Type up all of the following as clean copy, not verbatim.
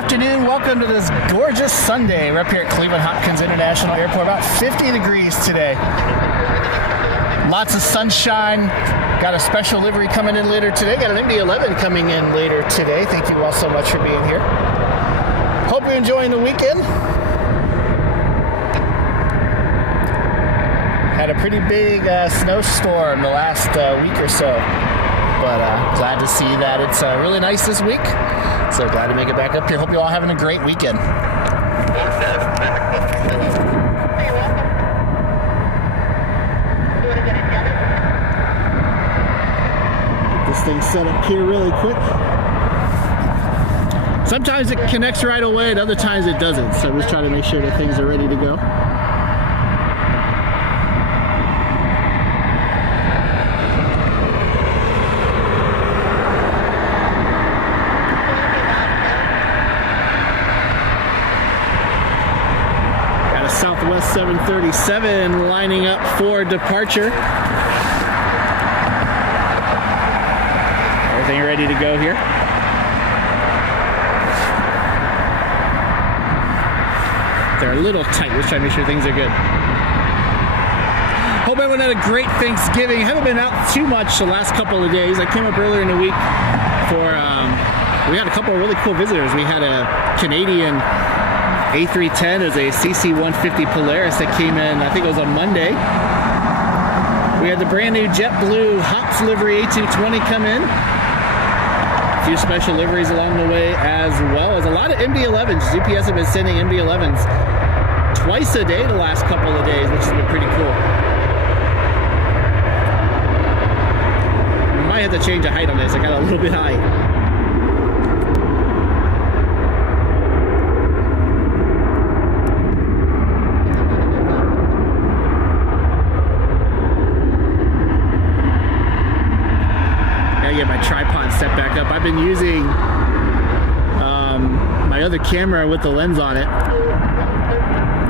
afternoon. Welcome to this gorgeous Sunday. We're up here at Cleveland Hopkins International Airport. About 50 degrees today. Lots of sunshine. Got a special livery coming in later today. Got an MD-11 coming in later today. Thank you all so much for being here. Hope you're enjoying the weekend. Had a pretty big snowstorm the last week or so. But glad to see that it's really nice this week. So glad to make it back up here. Hope you all having a great weekend. Get this thing set up here really quick. Sometimes it connects right away, and other times it doesn't. So I'm just trying to make sure that things are ready to go. Southwest 737 lining up for departure. Everything ready to go here. They're a little tight. Let's try to make sure things are good. Hope everyone had a great Thanksgiving. Haven't been out too much the last couple of days. I came up earlier in the week for, we had a couple of really cool visitors. We had a Canadian A310 is a CC-150 Polaris that came in, I think it was on Monday. We had the brand new JetBlue Hops livery A220 come in. A few special liveries along the way, as well as a lot of MD-11s. UPS have been sending MD-11s twice a day the last couple of days, which has been pretty cool. We might have to change the height on this. I got a little bit high. Get my tripod set back up. I've been using my other camera with the lens on it,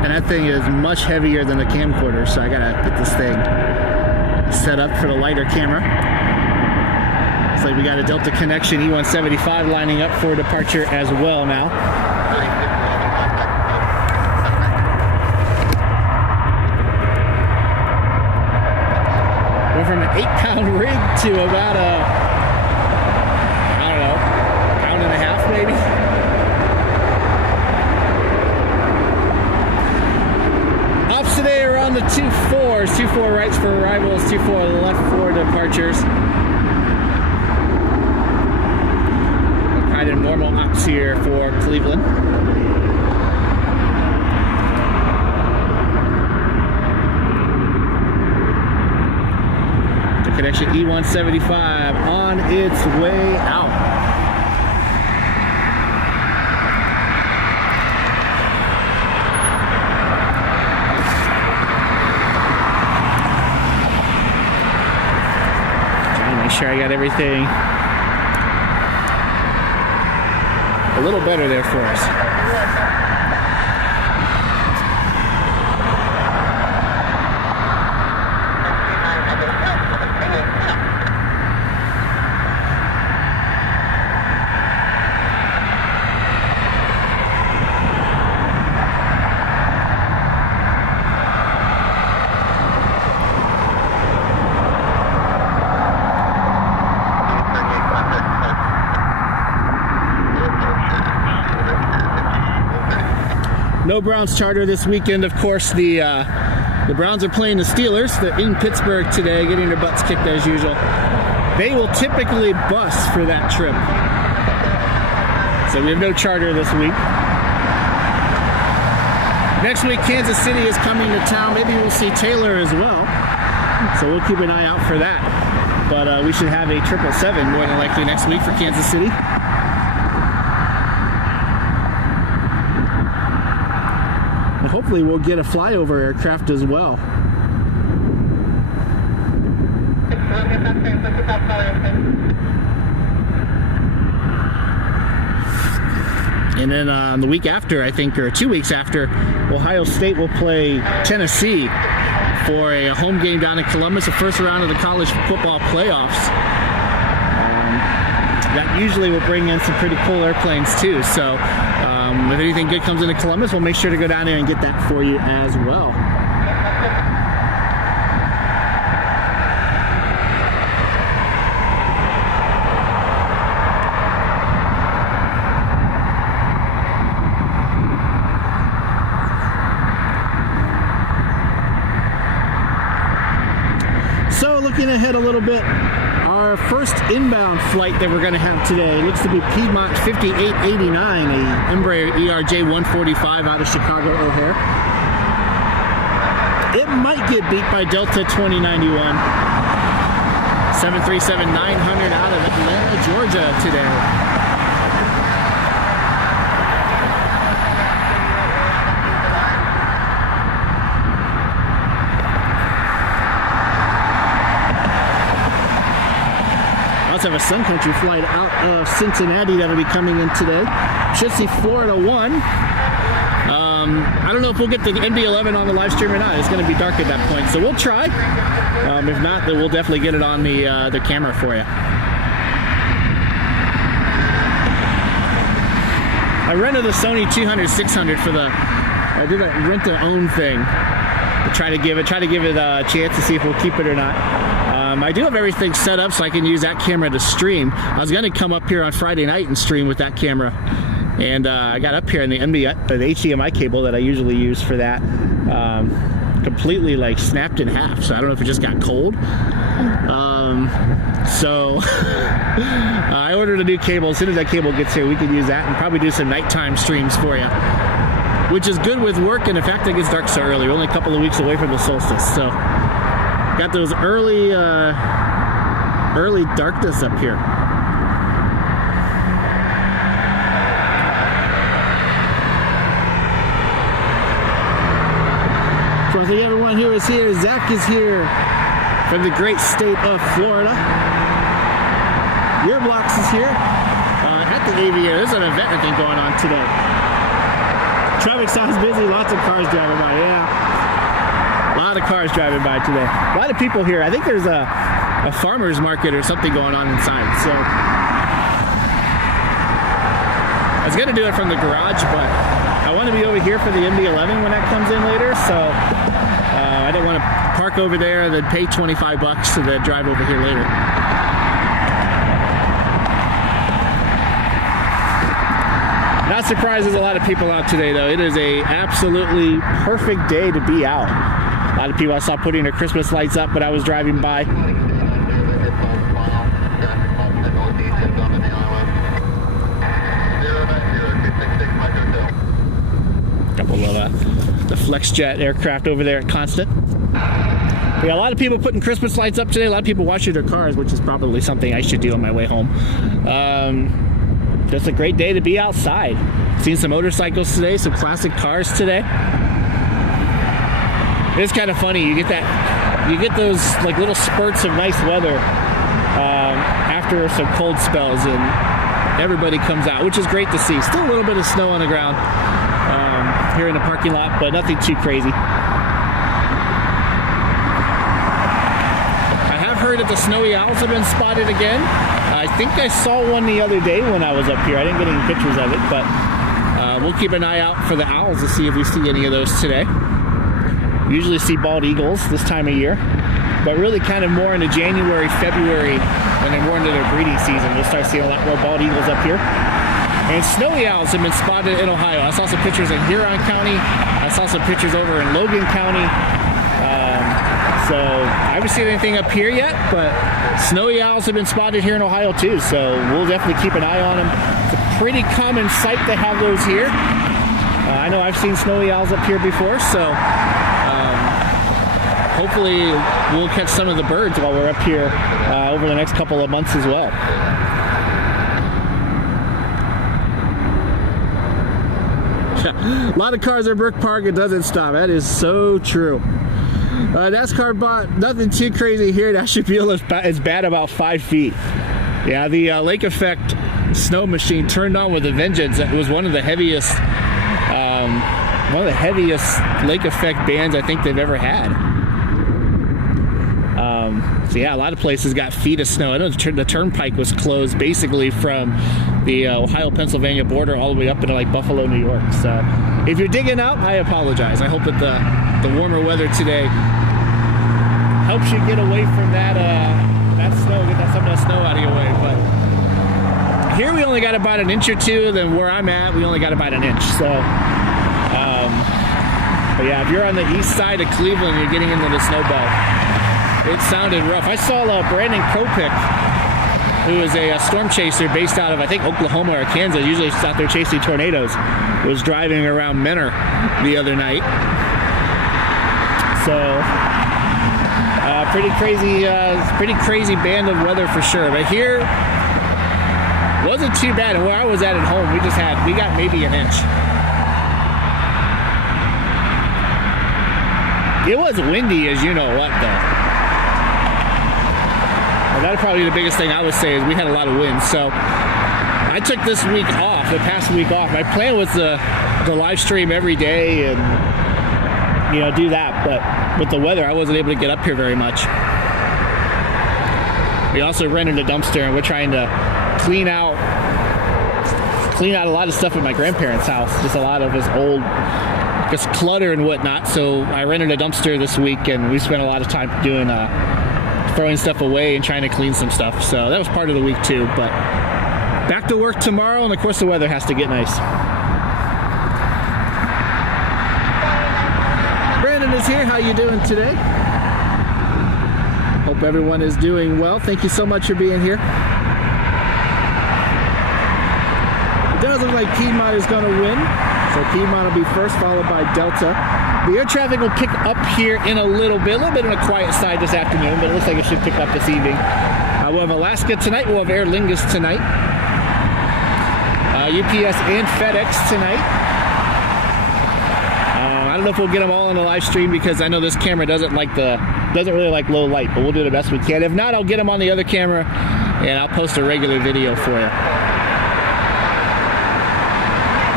and that thing is much heavier than the camcorder, so I gotta get this thing set up for the lighter camera. Looks like we got a Delta Connection E175 lining up for departure as well now. Went from an 8-pound rig to about a pound and a half maybe. Ops today are on the 2-4s. 2-4 rights for arrivals, 2-4 left for departures. Kind of normal ops here for Cleveland. The Connection E175 on its way out. Sure I got everything a little better there for us. No Browns charter this weekend. Of course, the Browns are playing the Steelers. They're in Pittsburgh today, getting their butts kicked as usual. They will typically bus for that trip. So we have no charter this week. Next week, Kansas City is coming to town. Maybe we'll see Taylor as well. So we'll keep an eye out for that. But we should have a 777 more than likely next week for Kansas City. Hopefully we'll get a flyover aircraft as well. And then the week after, I think, or 2 weeks after, Ohio State will play Tennessee for a home game down in Columbus, the first round of the college football playoffs. That usually will bring in some pretty cool airplanes too. So If anything good comes into Columbus, we'll make sure to go down there and get that for you as well. So looking ahead a little bit, our first inbound flight that we're going to have today looks to be Piedmont 5889, a Embraer ERJ 145 out of Chicago O'Hare. It might get beat by Delta 2091 737-900 out of Atlanta, Georgia today. Have a Sun Country flight out of Cincinnati that'll be coming in today. Should see Florida 1. I don't know if we'll get the MD-11 on the live stream or not. It's going to be dark at that point, so we'll try. If not, then we'll definitely get it on the camera for you. I rented the Sony 200-600 for the. I did a rent to own thing to try to give it a chance to see if we'll keep it or not. I do have everything set up so I can use that camera to stream. I was going to come up here on Friday night and stream with that camera, and I got up here and the HDMI cable that I usually use for that completely like snapped in half. So I don't know if it just got cold. I ordered a new cable. As soon as that cable gets here, we can use that and probably do some nighttime streams for you, which is good with work and the fact that it gets dark so early. We're only a couple of weeks away from the solstice, so got those early darkness up here. So I think everyone here is here. Zach is here from the great state of Florida. Your Blocks is here at the Aviator. There's an event I think going on today. Traffic sounds busy. Lots of cars driving by. Yeah. A lot of cars driving by today. A lot of people here. I think there's a farmer's market or something going on inside. So I was going to do it from the garage, but I want to be over here for the MD-11 when that comes in later. So I don't want to park over there and then pay $25 to then drive over here later. Not surprised there's a lot of people out today, though. It is a absolutely perfect day to be out. A lot of people I saw putting their Christmas lights up, but I was driving by. Couple of the FlexJet aircraft over there at Constant. We got a lot of people putting Christmas lights up today. A lot of people washing their cars, which is probably something I should do on my way home. Just a great day to be outside. Seen some motorcycles today, some classic cars today. It's kind of funny. You get those like little spurts of nice weather after some cold spells, and everybody comes out, which is great to see. Still a little bit of snow on the ground here in the parking lot, but nothing too crazy. I have heard that the snowy owls have been spotted again. I think I saw one the other day when I was up here. I didn't get any pictures of it, but we'll keep an eye out for the owls to see if we see any of those today. We usually see bald eagles this time of year, but really kind of more into January, February, when they're more into their breeding season. We'll start seeing a lot more bald eagles up here. And snowy owls have been spotted in Ohio. I saw some pictures in Huron County. I saw some pictures over in Logan County. So I haven't seen anything up here yet, but snowy owls have been spotted here in Ohio too. So we'll definitely keep an eye on them. It's a pretty common sight to have those here. I know I've seen snowy owls up here before, so hopefully we'll catch some of the birds while we're up here over the next couple of months as well. A lot of cars at Brook Park, it doesn't stop. That is so true. NASCAR bot, nothing too crazy here. That should feel as bad about 5 feet. Yeah, the lake effect snow machine turned on with a vengeance. It was one of the heaviest lake effect bands I think they've ever had. So yeah, a lot of places got feet of snow. I know the turnpike was closed basically from the Ohio-Pennsylvania border all the way up into like Buffalo, New York. So if you're digging out, I apologize. I hope that the warmer weather today helps you get away from that snow, get some of that snow out of your way. But here we only got about an inch or two. Then where I'm at, we only got about an inch. So, but yeah, if you're on the east side of Cleveland, you're getting into the snow belt. It sounded rough. I saw Brandon Kropick, who is a storm chaser based out of, I think, Oklahoma or Kansas. Usually he's out there chasing tornadoes. Was driving around Menor the other night. So, pretty crazy band of weather for sure. But here wasn't too bad. And where I was at home, we got maybe an inch. It was windy as you know what, though. Well, that's probably the biggest thing I would say is we had a lot of wind. So I took this week off, the past week off. My plan was to live stream every day and do that, but with the weather, I wasn't able to get up here very much. We also rented a dumpster, and we're trying to clean out a lot of stuff at my grandparents' house. Just a lot of his old, just clutter and whatnot. So I rented a dumpster this week, and we spent a lot of time doing throwing stuff away and trying to clean some stuff. So that was part of the week too. But back to work tomorrow, and of course the weather has to get nice. Brandon is here. How you doing today? Hope everyone is doing well. Thank you so much for being here. It does look like Piedmont is going to win. So Piedmont will be first, followed by Delta. The air traffic will pick up here in a little bit on a quiet side this afternoon, but it looks like it should pick up this evening. We'll have Alaska tonight. We'll have Aer Lingus tonight. UPS and FedEx tonight. I don't know if we'll get them all on the live stream because I know this camera doesn't really like low light, but we'll do the best we can. If not, I'll get them on the other camera and I'll post a regular video for you.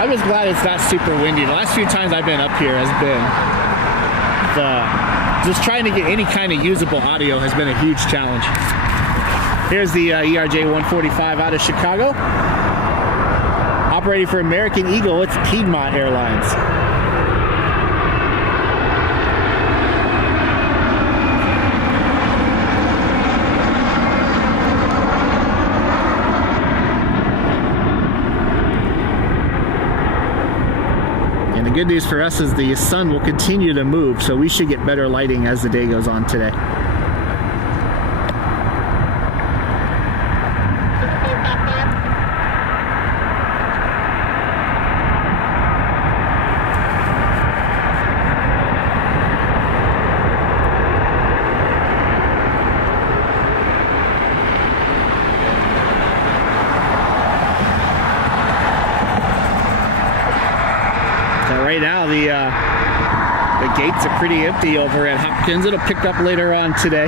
I'm just glad it's not super windy. The last few times I've been up here has been just trying to get any kind of usable audio has been a huge challenge. Here's the ERJ 145 out of Chicago. Operating for American Eagle, it's Piedmont Airlines. The good news for us is the sun will continue to move, so we should get better lighting as the day goes on today. Right now, the gates are pretty empty over at Hopkins. It'll pick up later on today.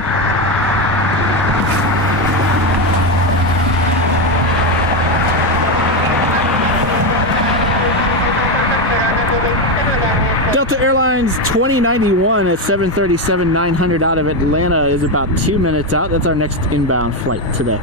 Delta Airlines 2091 at 737-900 out of Atlanta is about 2 minutes out. That's our next inbound flight today.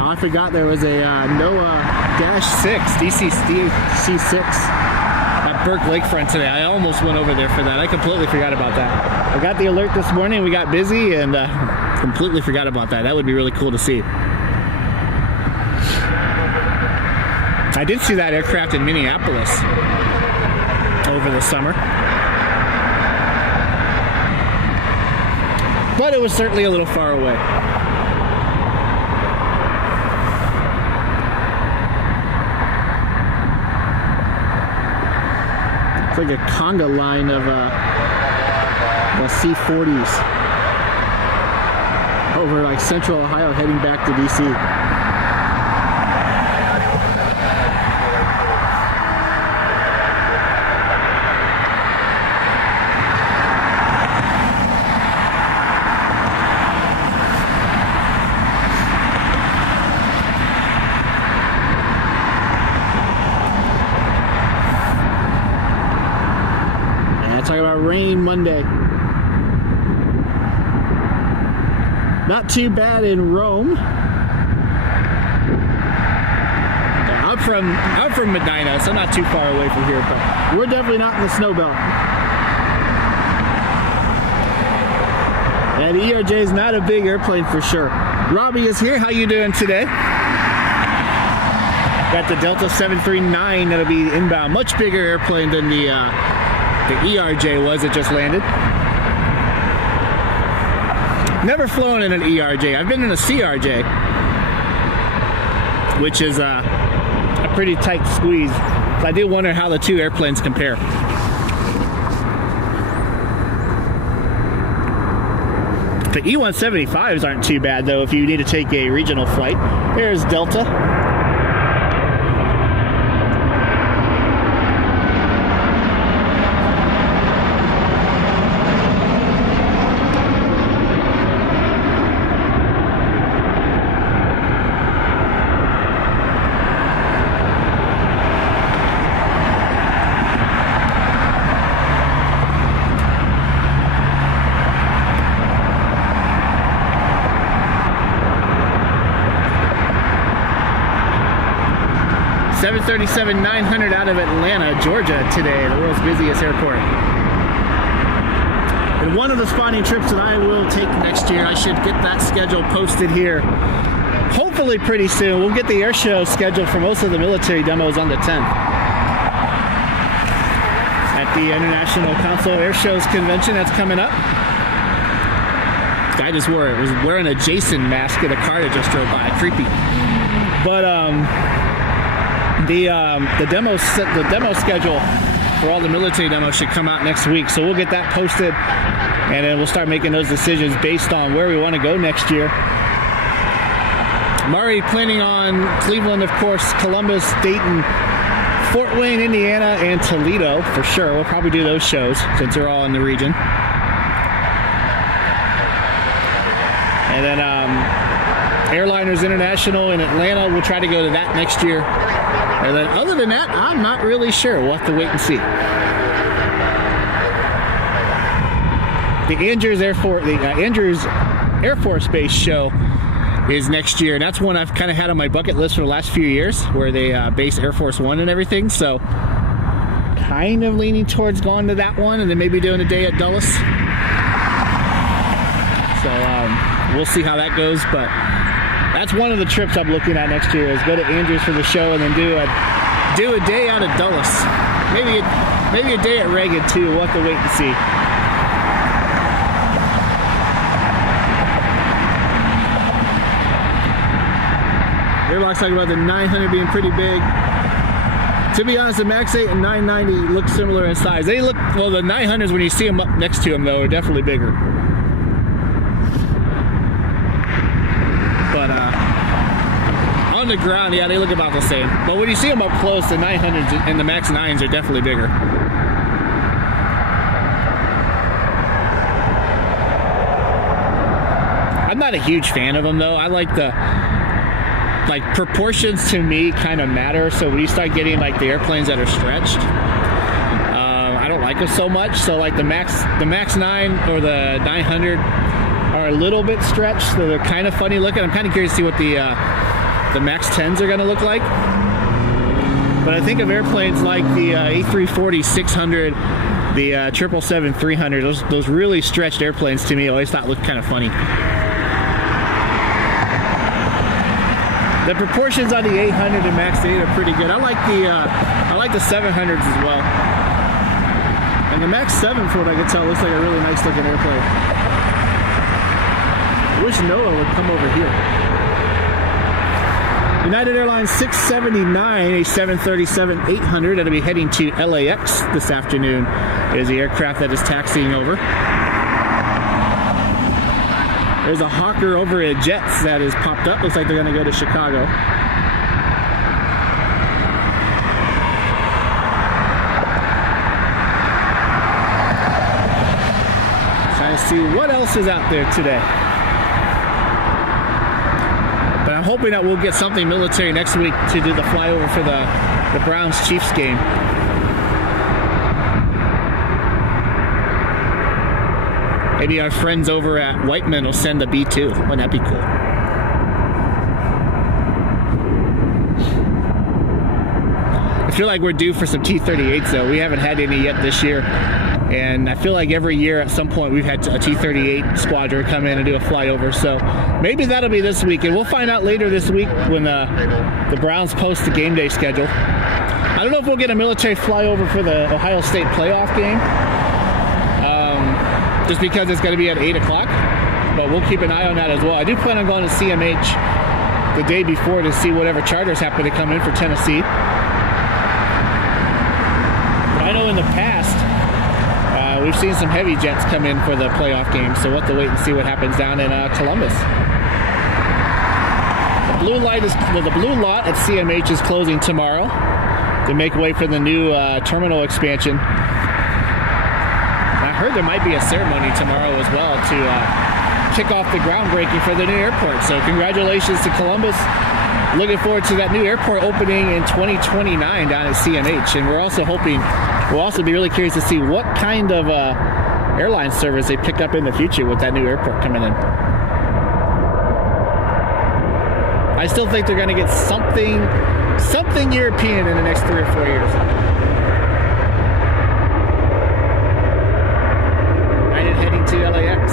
I forgot there was a NOAA-6 DC-6 at Burke Lakefront today. I almost went over there for that. I completely forgot about that. I got the alert this morning. We got busy and completely forgot about that. That would be really cool to see. I did see that aircraft in Minneapolis over the summer. But it was certainly a little far away. Like a conga line of C-40s over like central Ohio heading back to DC. Not too bad in Rome. I'm from Medina, so I'm not too far away from here, but we're definitely not in the snow belt. And the ERJ is not a big airplane for sure. Robbie is here. How you doing today? Got the Delta 739 that'll be inbound. Much bigger airplane than the ERJ was that just landed. Never flown in an ERJ. I've been in a CRJ, which is a pretty tight squeeze. So I do wonder how the two airplanes compare. The E-175s aren't too bad though if you need to take a regional flight. There's Delta. 737-900 out of Atlanta, Georgia today, the world's busiest airport. And one of the spawning trips that I will take next year, I should get that schedule posted here hopefully pretty soon. We'll get the air show scheduled for most of the military demos on the 10th. At the International Council Air Shows Convention that's coming up. Guy just was wearing a Jason mask at a car that just drove by. Creepy. But the demo schedule for all the military demos should come out next week, so we'll get that posted, and then we'll start making those decisions based on where we want to go next year. I'm already planning on Cleveland, of course, Columbus, Dayton, Fort Wayne, Indiana, and Toledo for sure. We'll probably do those shows since they're all in the region. And then Airliners International in Atlanta, we'll try to go to that next year. And then other than that, I'm not really sure. We'll have to wait and see. The Andrews Air Force Base show is next year. And that's one I've kind of had on my bucket list for the last few years, where they base Air Force One and everything. So kind of leaning towards going to that one and then maybe doing a day at Dulles. So we'll see how that goes. But that's one of the trips I'm looking at next year, is go to Andrews for the show and then do a day out of Dulles. Maybe a day at Reagan too. We'll have to wait and see. Airlock's talking about the 900 being pretty big. To be honest, the Max 8 and 990 look similar in size. They look, well, the 900s, when you see them up next to them though, are definitely bigger. But on the ground, yeah, they look about the same. But when you see them up close, the 900s and the Max 9s are definitely bigger. I'm not a huge fan of them though. I like proportions to me kind of matter. So when you start getting like the airplanes that are stretched, I don't like them so much. So like the Max 9 or the 900 are a little bit stretched, so they're kind of funny looking. I'm kind of curious to see what the Max 10s are going to look like. But I think of airplanes like the A340-600, the 777-300, those really stretched airplanes to me I always thought looked kind of funny. The proportions on the 800 and Max 8 are pretty good. I like the 700s as well. And the Max 7, for what I can tell, looks like a really nice looking airplane. I wish Noah would come over here. United Airlines 679, a 737-800 that'll be heading to LAX this afternoon, is the aircraft that is taxiing over. There's a Hawker over at Jets that has popped up. Looks like they're going to go to Chicago. Trying to see what else is out there today. But I'm hoping that we'll get something military next week to do the flyover for the Browns-Chiefs game. maybe our friends over at Whiteman will send a B2. Wouldn't that be cool? I feel like we're due for some T-38s though. We haven't had any yet this year. And I feel like every year at some point we've had a T-38 squadron come in and do a flyover. So maybe that'll be this week. And we'll find out later this week when the Browns post the game day schedule. I don't know if we'll get a military flyover for the Ohio State playoff game. Just because it's going to be at 8 o'clock. But we'll keep an eye on that as well. I do plan on going to CMH the day before to see whatever charters happen to come in for Tennessee. But I know in the past, we've seen some heavy jets come in for the playoff game, so we'll have to wait and see what happens down in Columbus. The blue lot at CMH is closing tomorrow to make way for the new terminal expansion. I heard there might be a ceremony tomorrow as well to kick off the groundbreaking for the new airport. So congratulations to Columbus. Looking forward to that new airport opening in 2029 down at CMH, and we're also hoping. We'll also be really curious to see what kind of airline service they pick up in the future with that new airport coming in. I still think they're going to get something European in the next 3 or 4 years. United heading to LAX.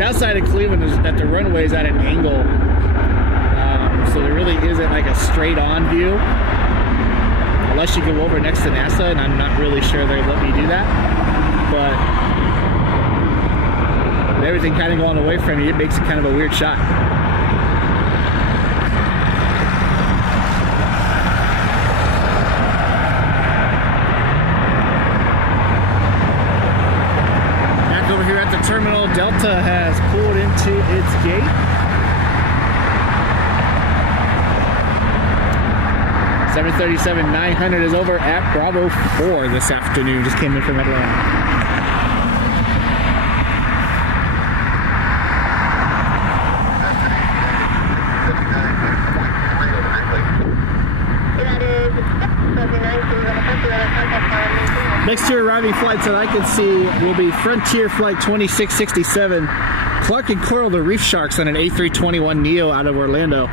Outside of Cleveland is that the runway is at an angle, so there really isn't like a straight on view unless you go over next to NASA, and I'm not really sure they let me do that, but with everything kind of going away from you, it makes it kind of a weird shot. Over here at the terminal, Delta has pulled into its gate. 737-900 is over at Bravo 4 this afternoon. Just came in from Atlanta. Next two arriving flights that I can see will be Frontier Flight 2667, Clark and Coral, the Reef Sharks, on an A321neo out of Orlando.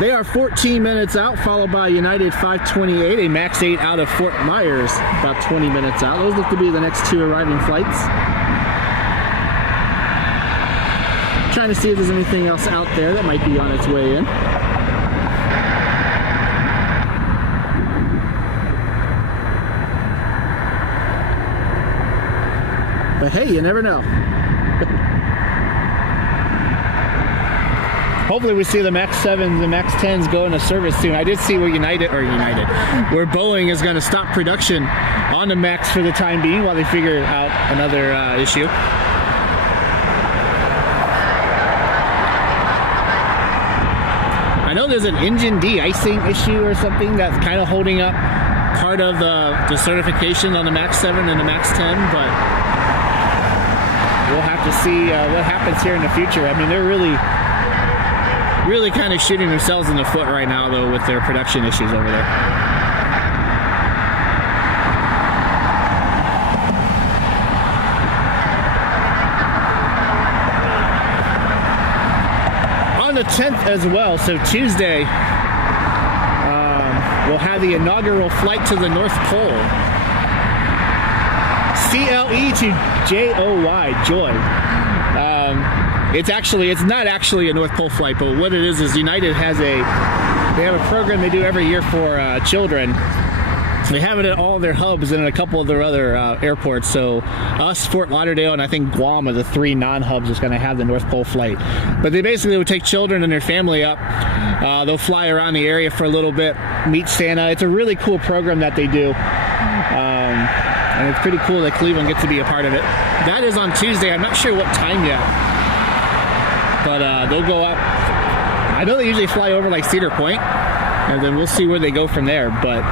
They are 14 minutes out, followed by United 528, a MAX 8 out of Fort Myers, about 20 minutes out. Those look to be the next two arriving flights. Trying to see if there's anything else out there that might be on its way in. But hey, you never know. Hopefully we see the MAX 7s, the MAX 10s go into service soon. I did see where where Boeing is going to stop production on the MAX for the time being while they figure out another issue. I know there's an engine de-icing issue or something that's kind of holding up part of the certification on the MAX 7 and the MAX 10, but we'll have to see what happens here in the future. I mean, they're really kind of shooting themselves in the foot right now, though, with their production issues over there. On the 10th as well, so Tuesday, we'll have the inaugural flight to the North Pole. CLE to JOY, Joy. It's not actually a North Pole flight, but what it is United they have a program they do every year for children. They have it at all their hubs and at a couple of their other airports. So us, Fort Lauderdale, and I think Guam are the three non-hubs that's going to have the North Pole flight. But they basically would take children and their family up. They'll fly around the area for a little bit, meet Santa. It's a really cool program that they do. And it's pretty cool that Cleveland gets to be a part of it. That is on Tuesday. I'm not sure what time yet. But they'll go up. I know they usually fly over like Cedar Point, and then we'll see where they go from there. But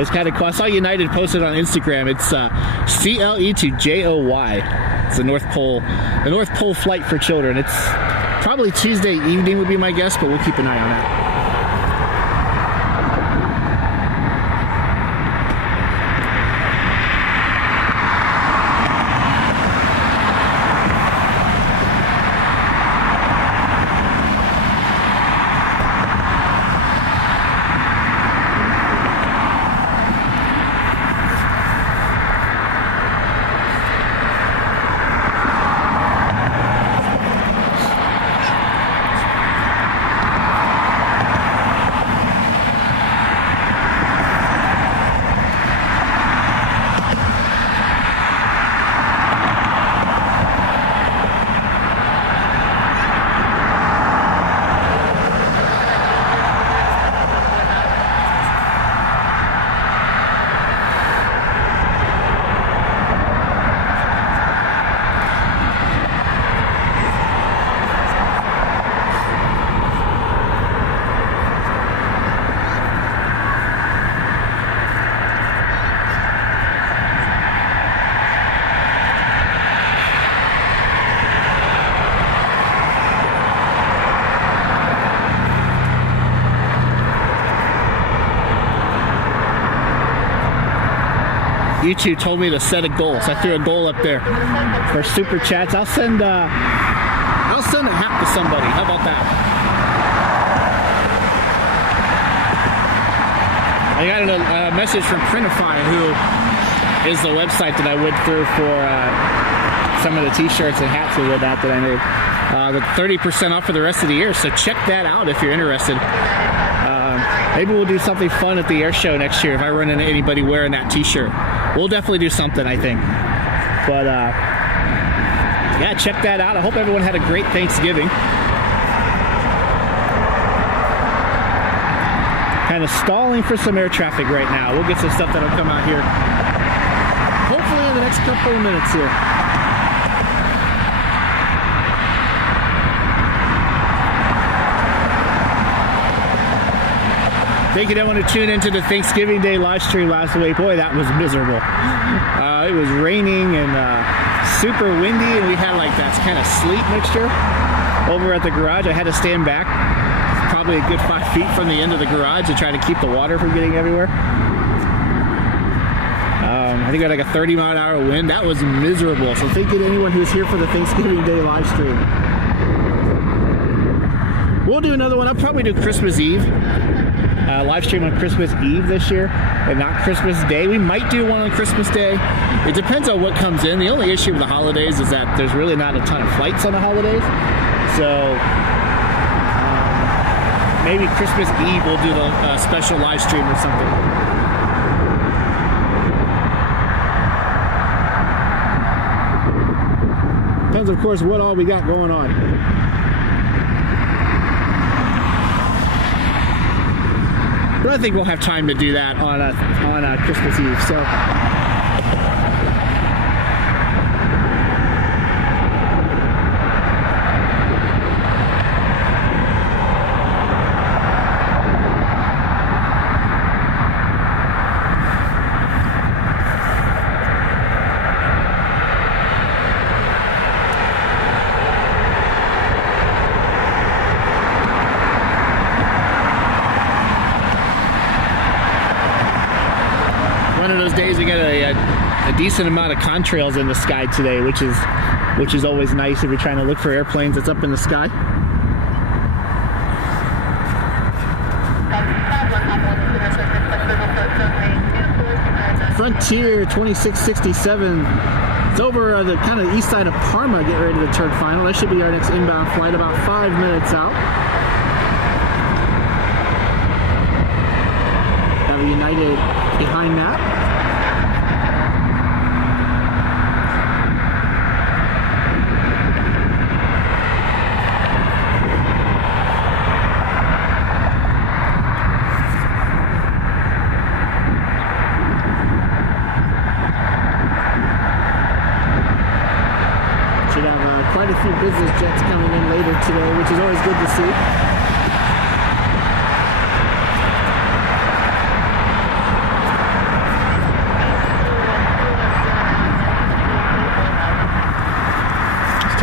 it's kind of cool. I saw United posted on Instagram. It's CLE to JOY. It's the North Pole flight for children. It's probably Tuesday evening would be my guess, but we'll keep an eye on that. YouTube told me to set a goal, so I threw a goal up there for super chats. I'll send a hat to somebody. How about that? I got a message from Printify, who is the website that I went through for some of the t-shirts and hats and that I made. The 30% off for the rest of the year, so check that out if you're interested. Maybe we'll do something fun at the air show next year if I run into anybody wearing that t-shirt. We'll definitely do something, I think. But yeah, check that out. I hope everyone had a great Thanksgiving. Kind of stalling for some air traffic right now. We'll get some stuff that'll come out here hopefully in the next couple of minutes here. Thank you, everyone, to tune into the Thanksgiving Day live stream last week. Boy, that was miserable. It was raining and super windy, and we had like that kind of sleet mixture over at the garage. I had to stand back probably a good 5 feet from the end of the garage to try to keep the water from getting everywhere. I think we had like a 30-mile-an-hour wind. That was miserable. So thank you to anyone who's here for the Thanksgiving Day live stream. We'll do another one. I'll probably do Christmas Eve. Live stream on Christmas Eve this year and not Christmas Day. We might do one on Christmas Day. It depends on what comes in. The only issue with the holidays is that there's really not a ton of flights on the holidays. So maybe Christmas Eve we'll do a special live stream or something. Depends, of course, what all we got going on. But I think we'll have time to do that on Christmas Eve. So days we got a decent amount of contrails in the sky today, which is always nice if you're trying to look for airplanes that's up in the sky. Frontier 2667. It's over the kind of east side of Parma, getting ready to turn final. That should be our next inbound flight, about 5 minutes out. Have a United behind that. Quite a few business jets coming in later today, which is always good to see.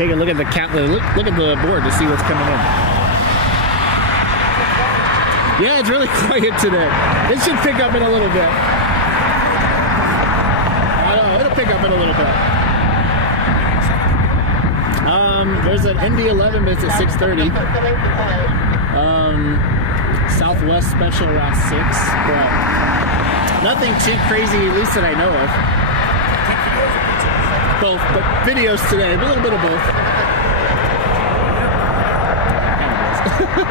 take a look at the look at the board to see what's coming in. Yeah, it's really quiet today. It should pick up in a little bit. I know, it'll pick up in a little bit. There's an ND11, but it's at 6:30. Southwest special around 6, but nothing too crazy, at least that I know of. Both, but videos today, a little bit of both.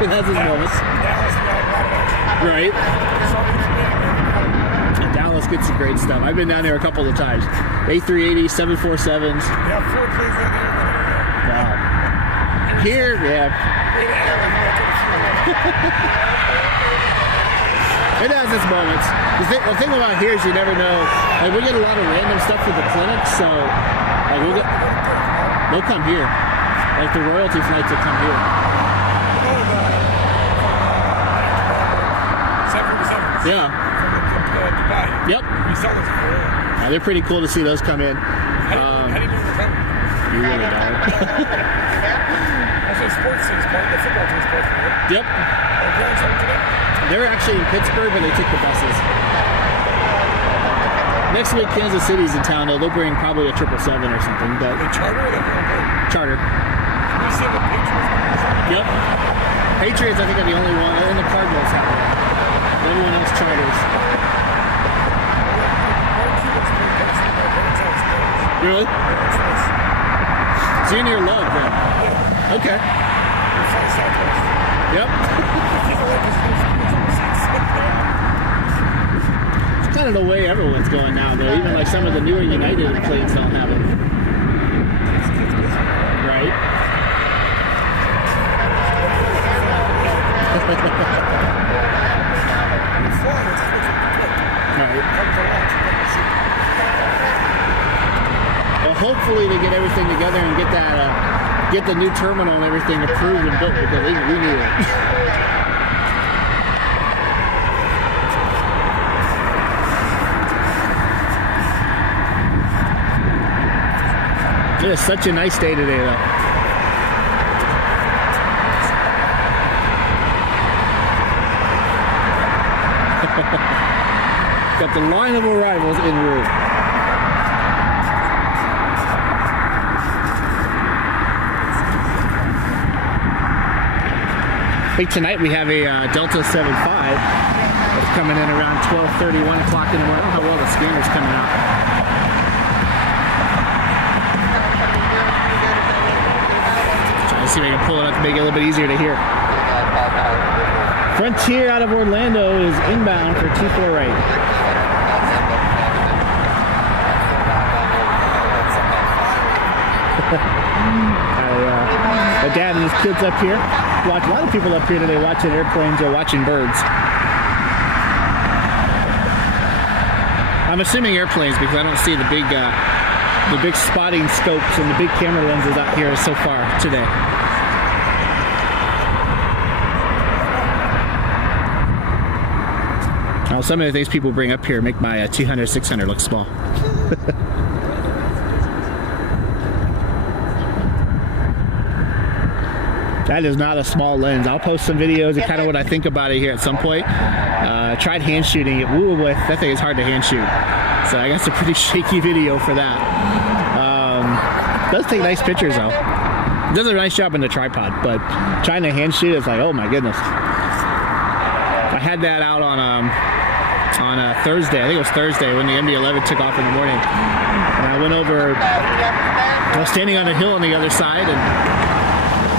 It has its moments. Right. And Dallas gets some great stuff. I've been down there a couple of times. A380, 747s. Wow. Here, yeah. It has its moments. The thing about here is you never know. Like, we get a lot of random stuff with the clinic, so like they'll come here. Like the royalty flights will come here. Yeah. Yep. Yeah, they're pretty cool to see those come in. How do you know they're coming? You really don't. Also, sports teams, the football team's sports team. Yep. They're actually in Pittsburgh, but they took the buses. Next week, Kansas City's in town, though. They'll bring probably a 777 or something. But the charter or the charter. We see the Patriots. Yep. Patriots, I think, are the only one, and the Cardinals have one. Everyone else charters. Really? So you're near Love, then? Yeah. Okay. Yep. It's kind of the way everyone's going now, though. Even like some of the newer United planes don't have it. Right? Well, hopefully they get everything together and get that, get the new terminal and everything approved and built, because we need it. It is such a nice day today, though. Got the line of arrivals en route. I think tonight we have a Delta 75 that's coming in around 12:30, 1 o'clock in the morning. I don't know how well the scanner's coming out. Trying to see if I can pull it up to make it a little bit easier to hear. Frontier out of Orlando is inbound for T4 right. My dad and his kids up here. Watch a lot of people up here today watching airplanes or watching birds. I'm assuming airplanes because I don't see the big spotting scopes and the big camera lenses out here so far today. Some of the things people bring up here make my 200, 600 look small. That is not a small lens. I'll post some videos of kind of what I think about it here at some point. Tried hand shooting it. Ooh, boy, that thing is hard to hand shoot. So I got some pretty shaky video for that. Does take nice pictures though. It does a nice job in the tripod, but trying to hand shoot, it's like, oh my goodness. I had that out on Thursday. I think it was Thursday when the MD-11 took off in the morning. And I went over, I was standing on a hill on the other side, and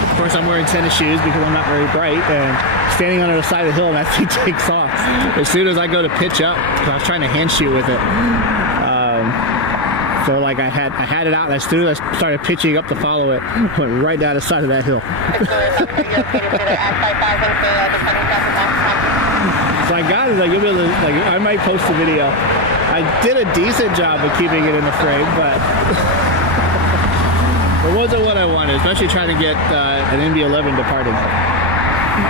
of course I'm wearing tennis shoes because I'm not very bright, and standing on the other side of the hill and that thing takes off. As soon as I go to pitch up, because I was trying to hand shoot with it. So like I had it out, and as soon as I started pitching up to follow it, went right down the side of that hill. So I got it, like, you'll be able to, like, I might post a video. I did a decent job of keeping it in the frame, but it wasn't what I wanted, especially trying to get an MD-11 departing.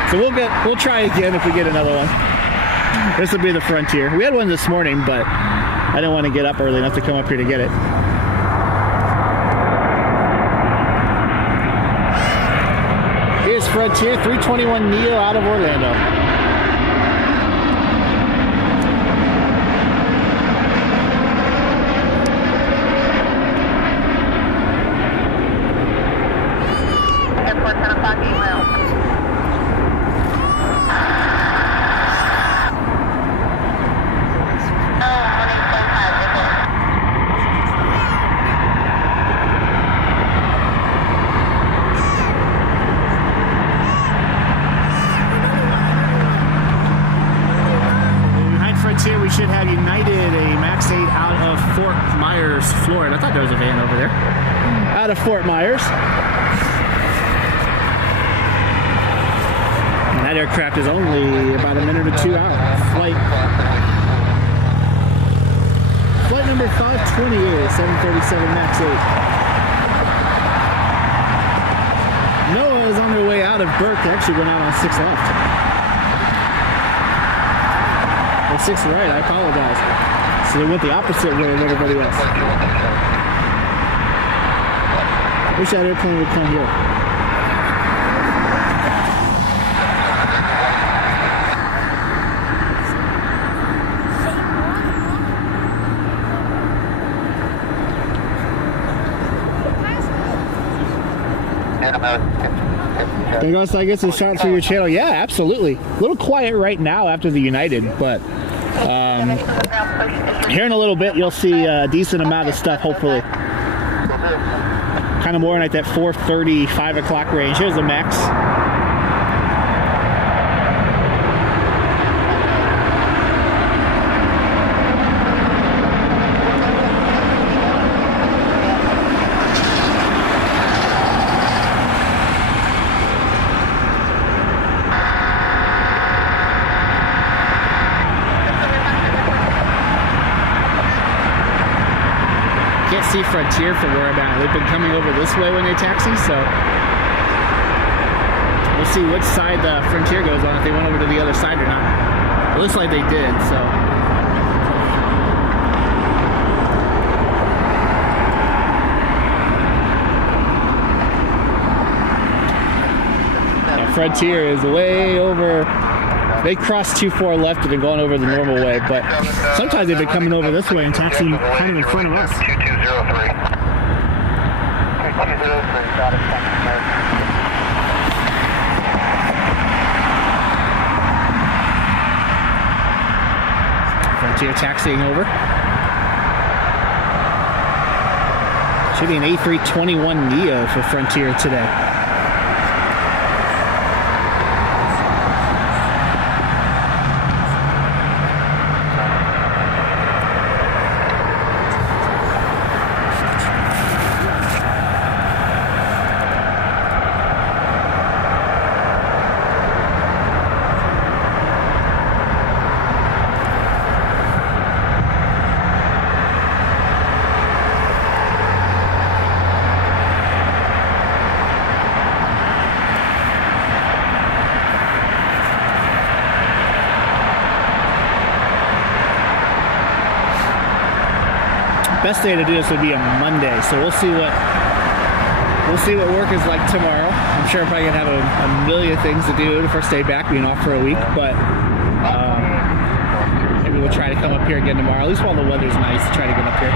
So we'll try again if we get another one. This will be the Frontier. We had one this morning, but I didn't want to get up early enough to come up here to get it. Frontier 321 Neo out of Orlando. Airport 10 o'clock, 8 miles. Here we should have United, a Max 8 out of Fort Myers, Florida. I thought there was a van over there. Out of Fort Myers. And that aircraft is only about a minute or two out. Flight number 520 is 737 Max 8. Noah is on their way out of Burke. They actually went out on 6 left. 6 right, I apologize. So they went the opposite way of everybody else. Wish that airplane would come here. So I guess a shot for your channel. Yeah, absolutely. A little quiet right now after the United, but here in a little bit you'll see a decent amount of stuff, hopefully. Kind of more in like that 4:30, 5 o'clock range. Here's the Max. Can't see Frontier from where I'm at. They've been coming over this way when they taxi, so we'll see which side the Frontier goes on, if they went over to the other side or not. It looks like they did, so. Yeah, Frontier is way over. They crossed 24 left and been going over the normal way, but sometimes they've been coming over this way and taxiing kind of in front of us. 2203. 2203, got it. Frontier taxiing over. Should be an A321 Neo for Frontier today. Best day to do this would be a Monday, so we'll see what work is like tomorrow. I'm sure I'm probably gonna have a million things to do the first day back, being off for a week, but maybe we'll try to come up here again tomorrow, at least while the weather's nice, try to get up here.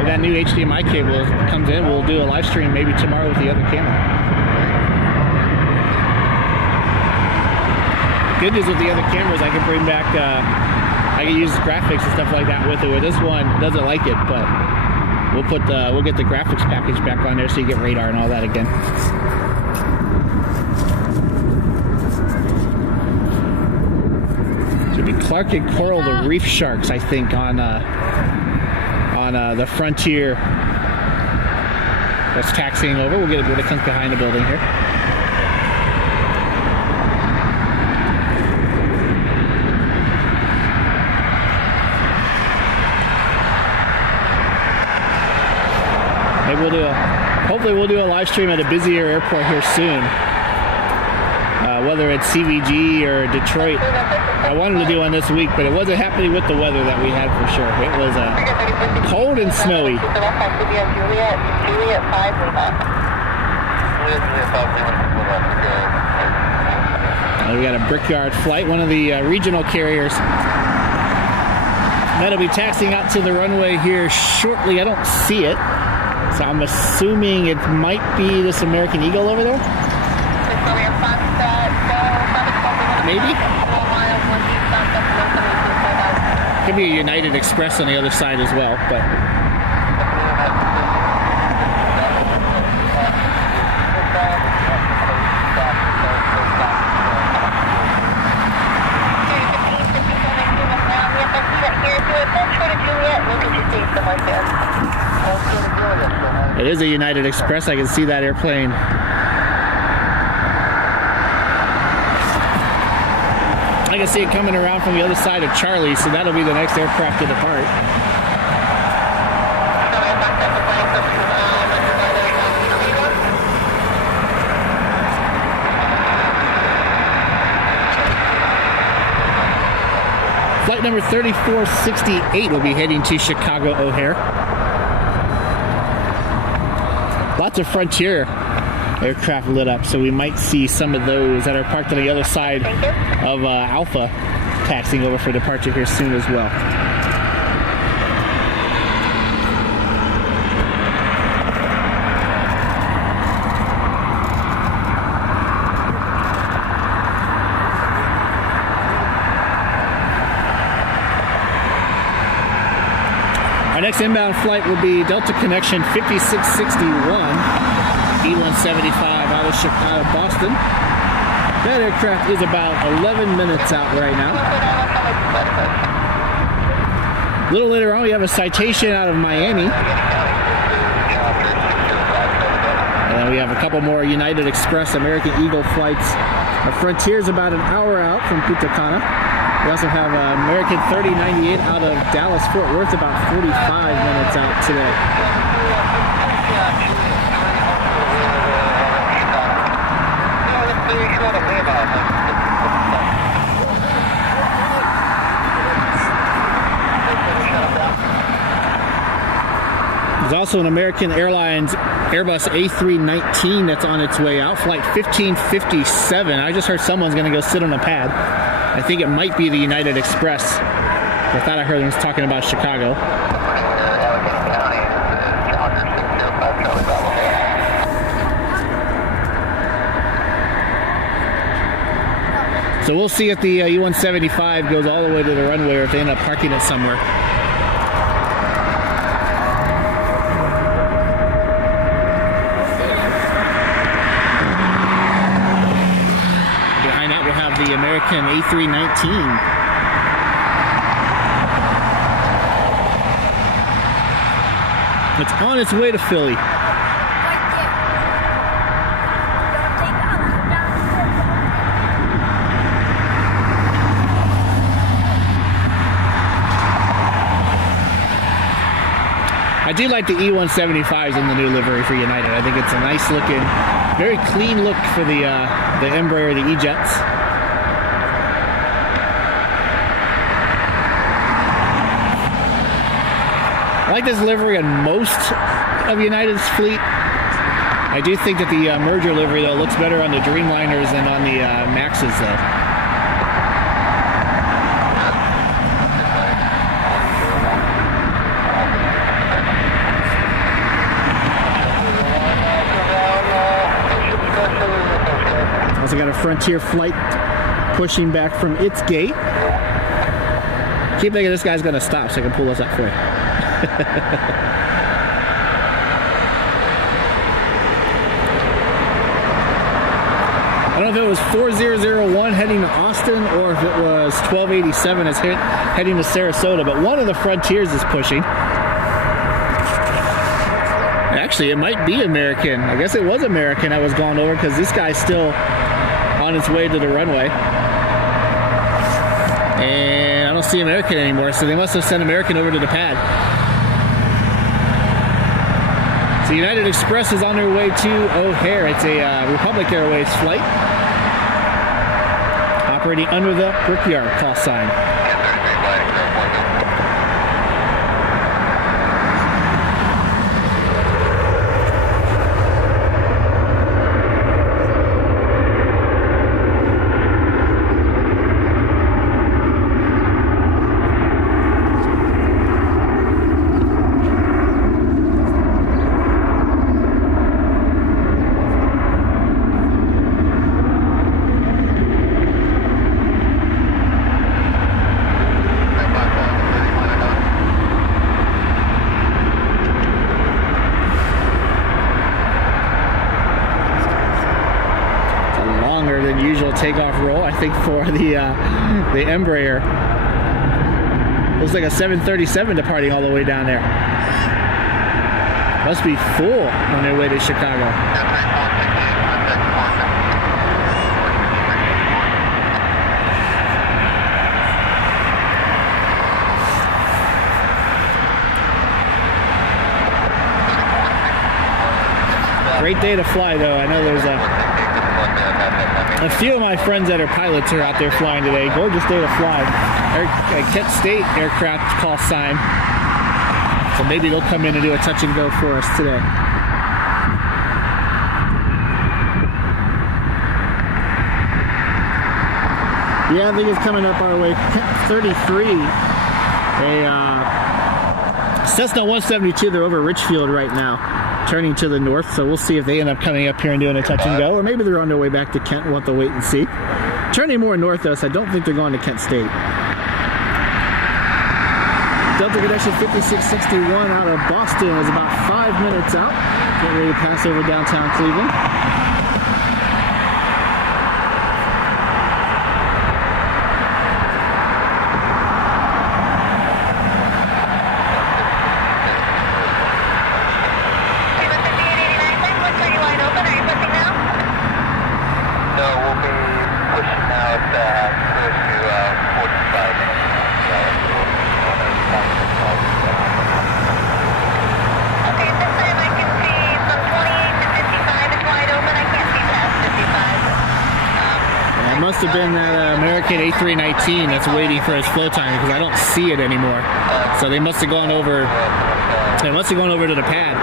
If that new HDMI cable comes in, we'll do a live stream maybe tomorrow with the other camera. Good news with the other cameras, I can bring back I can use graphics and stuff like that with it. With this one, doesn't like it, but we'll get the graphics package back on there so you get radar and all that again. Should be Clark and Coral, the Reef Sharks, I think, on the Frontier that's taxiing over. We'll get it when it comes behind the building here. Hopefully we'll do a live stream at a busier airport here soon. Whether it's CVG or Detroit. I wanted to do one this week, but it wasn't happening with the weather that we had for sure. It was cold and snowy. We got a Brickyard flight, one of the regional carriers. That'll be taxiing out to the runway here shortly. I don't see it, so I'm assuming it might be this American Eagle over there. Maybe. Could be a United Express on the other side as well, but. It is a United Express. I can see that airplane. I can see it coming around from the other side of Charlie, so that'll be the next aircraft to depart. Flight number 3468 will be heading to Chicago O'Hare. Lots of Frontier aircraft lit up, so we might see some of those that are parked on the other side of Alpha taxiing over for departure here soon as well. Our next inbound flight will be Delta Connection 5661, E175 out of Chicago, Boston. That aircraft is about 11 minutes out right now. A little later on, we have a citation out of Miami. And then we have a couple more United Express American Eagle flights. Our Frontier is about an hour out from Punta Cana. We also have American 3098 out of Dallas, Fort Worth, about 45 minutes out today. There's also an American Airlines Airbus A319 that's on its way out, flight 1557. I just heard someone's going to go sit on a pad. I think it might be the United Express. I thought I heard him talking about Chicago. So we'll see if the E175 goes all the way to the runway or if they end up parking it somewhere. Behind that we'll have the American A319. It's on its way to Philly. I do like the E175s in the new livery for United. I think it's a nice looking, very clean look for the Embraer, the E-Jets. I like this livery on most of United's fleet. I do think that the merger livery, though, looks better on the Dreamliners than on the Maxes, though. Also got a Frontier flight pushing back from its gate. Keep thinking this guy's gonna stop so I can pull this up for you. I don't know if it was 4001 heading to Austin or if it was 1287 is heading to Sarasota, but one of the Frontiers is pushing. Actually, it might be American. I guess it was American I was going over because this guy's still on its way to the runway. And I don't see American anymore, so they must have sent American over to the pad. So United Express is on their way to O'Hare. It's a Republic Airways flight operating under the Brickyard call sign. than usual takeoff roll, I think, for the Embraer. Looks like a 737 departing all the way down there. Must be full on their way to Chicago. Great day to fly, though. I know there's a few of my friends that are pilots are out there flying today. Gorgeous day to fly. Kent State aircraft call sign. So maybe they'll come in and do a touch and go for us today. Yeah, I think it's coming up our way. Kent 33. Cessna 172, they're over Richfield right now, turning to the north, so we'll see if they end up coming up here and doing a touch and go, or maybe they're on their way back to Kent. We'll have to wait and see. Turning more north though, so I don't think they're going to Kent State. Delta Connection 5661 out of Boston is about 5 minutes out. Getting ready to pass over downtown Cleveland. Must have been that American A319 that's waiting for its flow time, because I don't see it anymore. So they must have gone over. They must have gone over to the pad.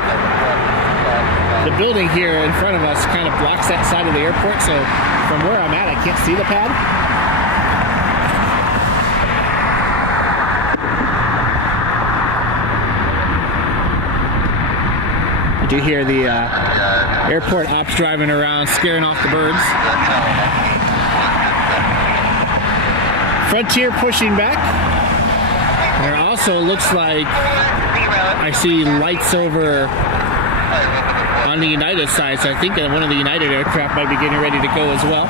The building here in front of us kind of blocks that side of the airport, so from where I'm at, I can't see the pad. I do hear the airport ops driving around, scaring off the birds. Frontier pushing back. There also looks like I see lights over on the United side, so I think that one of the United aircraft might be getting ready to go as well.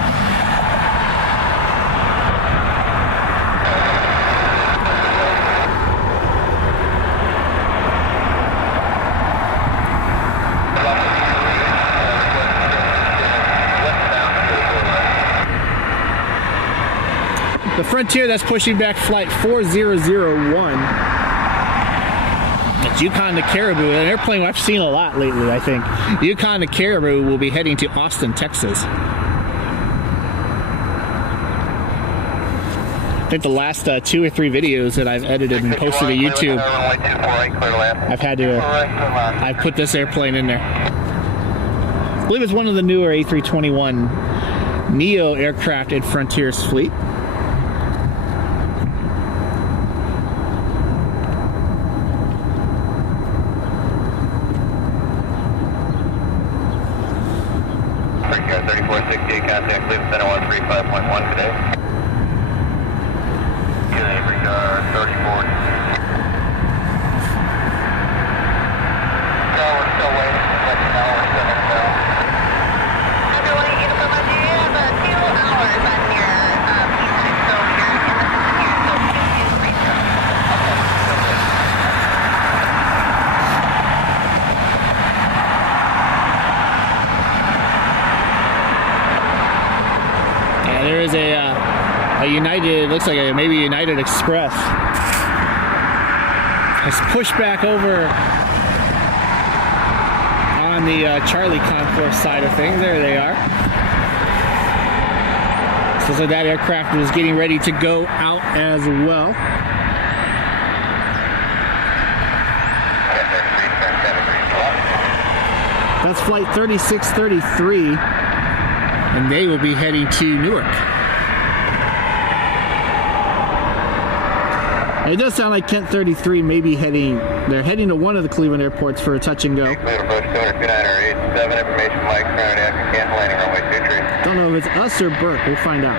The Frontier that's pushing back flight 4001. It's Yukon to Caribou, an airplane I've seen a lot lately, I think. Yukon to Caribou will be heading to Austin, Texas. I think the last 2 or 3 videos that I've edited and posted to YouTube, I've put this airplane in there. I believe it's one of the newer A321 Neo aircraft in Frontier's fleet. Contact Cleveland Center 135.1 today. Regard 34. No, we're still waiting. Let you know we're still in the middle. Everyone, you have 2 hours on your P-time, so you're in the here until 2230. There is a United, looks like maybe United Express has pushed back over on the Charlie Concourse side of things. There they are. So that aircraft is getting ready to go out as well. That's flight 3633. And they will be heading to Newark. It does sound like Kent 33 may be they're heading to one of the Cleveland airports for a touch and go. Don't know if it's us or Burke, we'll find out.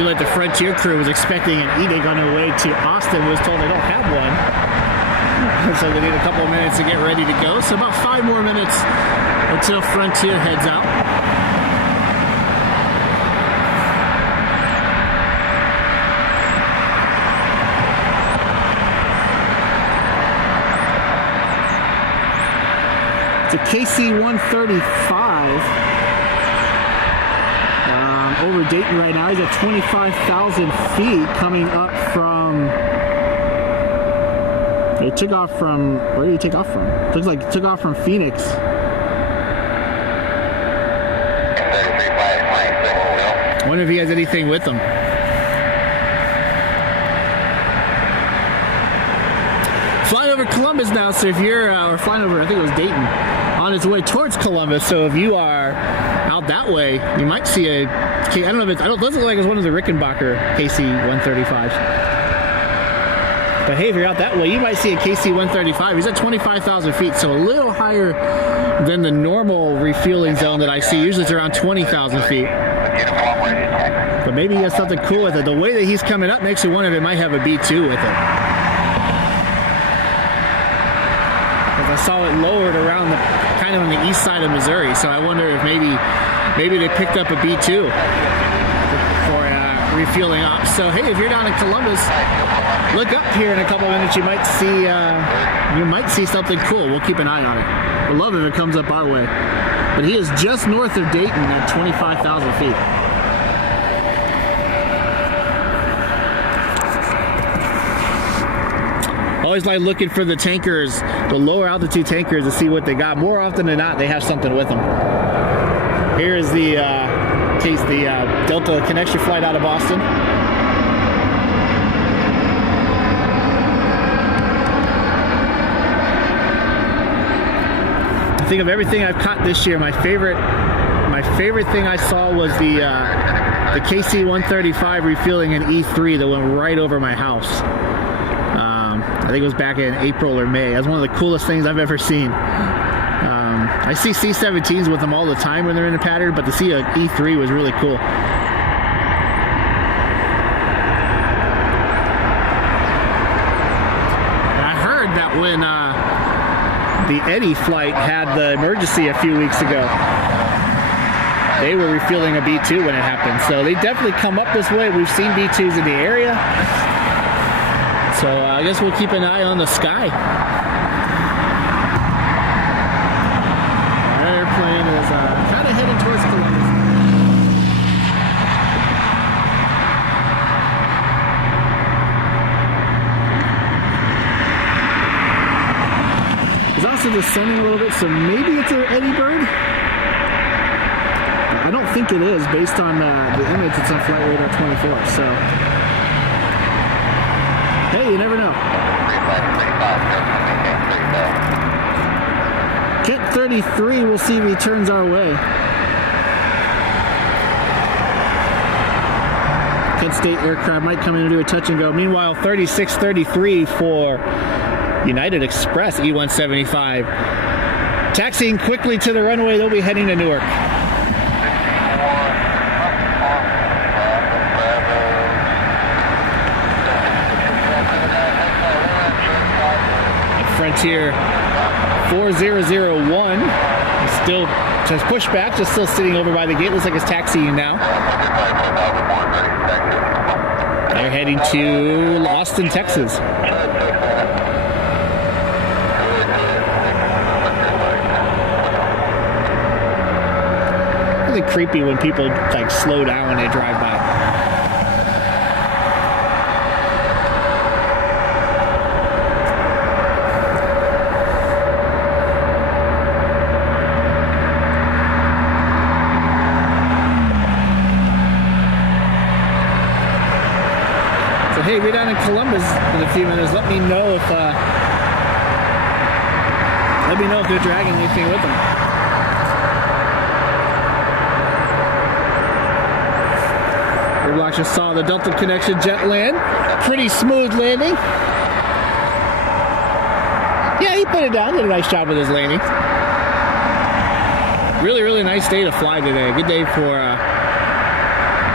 Seemed like the Frontier crew was expecting an edict on their way to Austin. Was told they don't have one. So they need a couple of minutes to get ready to go. So about 5 more minutes until Frontier heads out. It's a KC 135 over Dayton right now. He's at 25,000 feet coming up from... He took off from... Where did he take off from? Looks like he took off from Phoenix. I wonder if he has anything with him. Flying over Columbus now, so if you're... or flying over, I think it was Dayton, on its way towards Columbus. So if you are out that way, you might see a... I don't know if it's... it doesn't look like it's one of the Rickenbacker KC 135s. But hey, if you're out that way, you might see a KC 135. He's at 25,000 feet, so a little higher than the normal refueling zone that I see. Usually it's around 20,000 feet. But maybe he has something cool with it. The way that he's coming up makes you wonder if it might have a B2 with it. Because I saw it lowered around kind of on the east side of Missouri, so I wonder if maybe they picked up a B2 for refueling up. So hey, if you're down in Columbus, look up here in a couple of minutes. You might see something cool. We'll keep an eye on it. We'll love if it comes up our way. But he is just north of Dayton at 25,000 feet. Always like looking for the tankers, the lower altitude tankers, to see what they got. More often than not, they have something with them. Here is the Delta connection flight out of Boston. I think of everything I've caught this year, my favorite thing I saw was the KC 135 refueling an E3 that went right over my house. I think it was back in April or May. That's one of the coolest things I've ever seen. I see C-17s with them all the time when they're in a pattern, but to see an E3 was really cool. I heard that when the Eddie flight had the emergency a few weeks ago, they were refueling a B2 when it happened. So they definitely come up this way. We've seen B2s in the area. So I guess we'll keep an eye on the sky. Our airplane is kind of heading towards Columbus. It's also descending a little bit, so maybe it's an Eddie bird. I don't think it is, based on the image that's on Flight Radar 24. So. Hey, you never know. Kent 33, we'll see if he turns our way. Kent State aircraft might come in and do a touch and go. Meanwhile, 3633 for United Express E175. Taxiing quickly to the runway, they'll be heading to Newark. Frontier 4001 is still just pushed back, just still sitting over by the gate. Looks like it's taxiing now. They're heading to Austin, Texas. Really creepy when people like slow down when they drive by. Hey, we're down in Columbus in a few minutes. Let me know if they're dragging anything with them. Airblocks just saw the Delta Connection jet land. Pretty smooth landing. Yeah, he put it down. Did a nice job with his landing. Really, really nice day to fly today. Good day for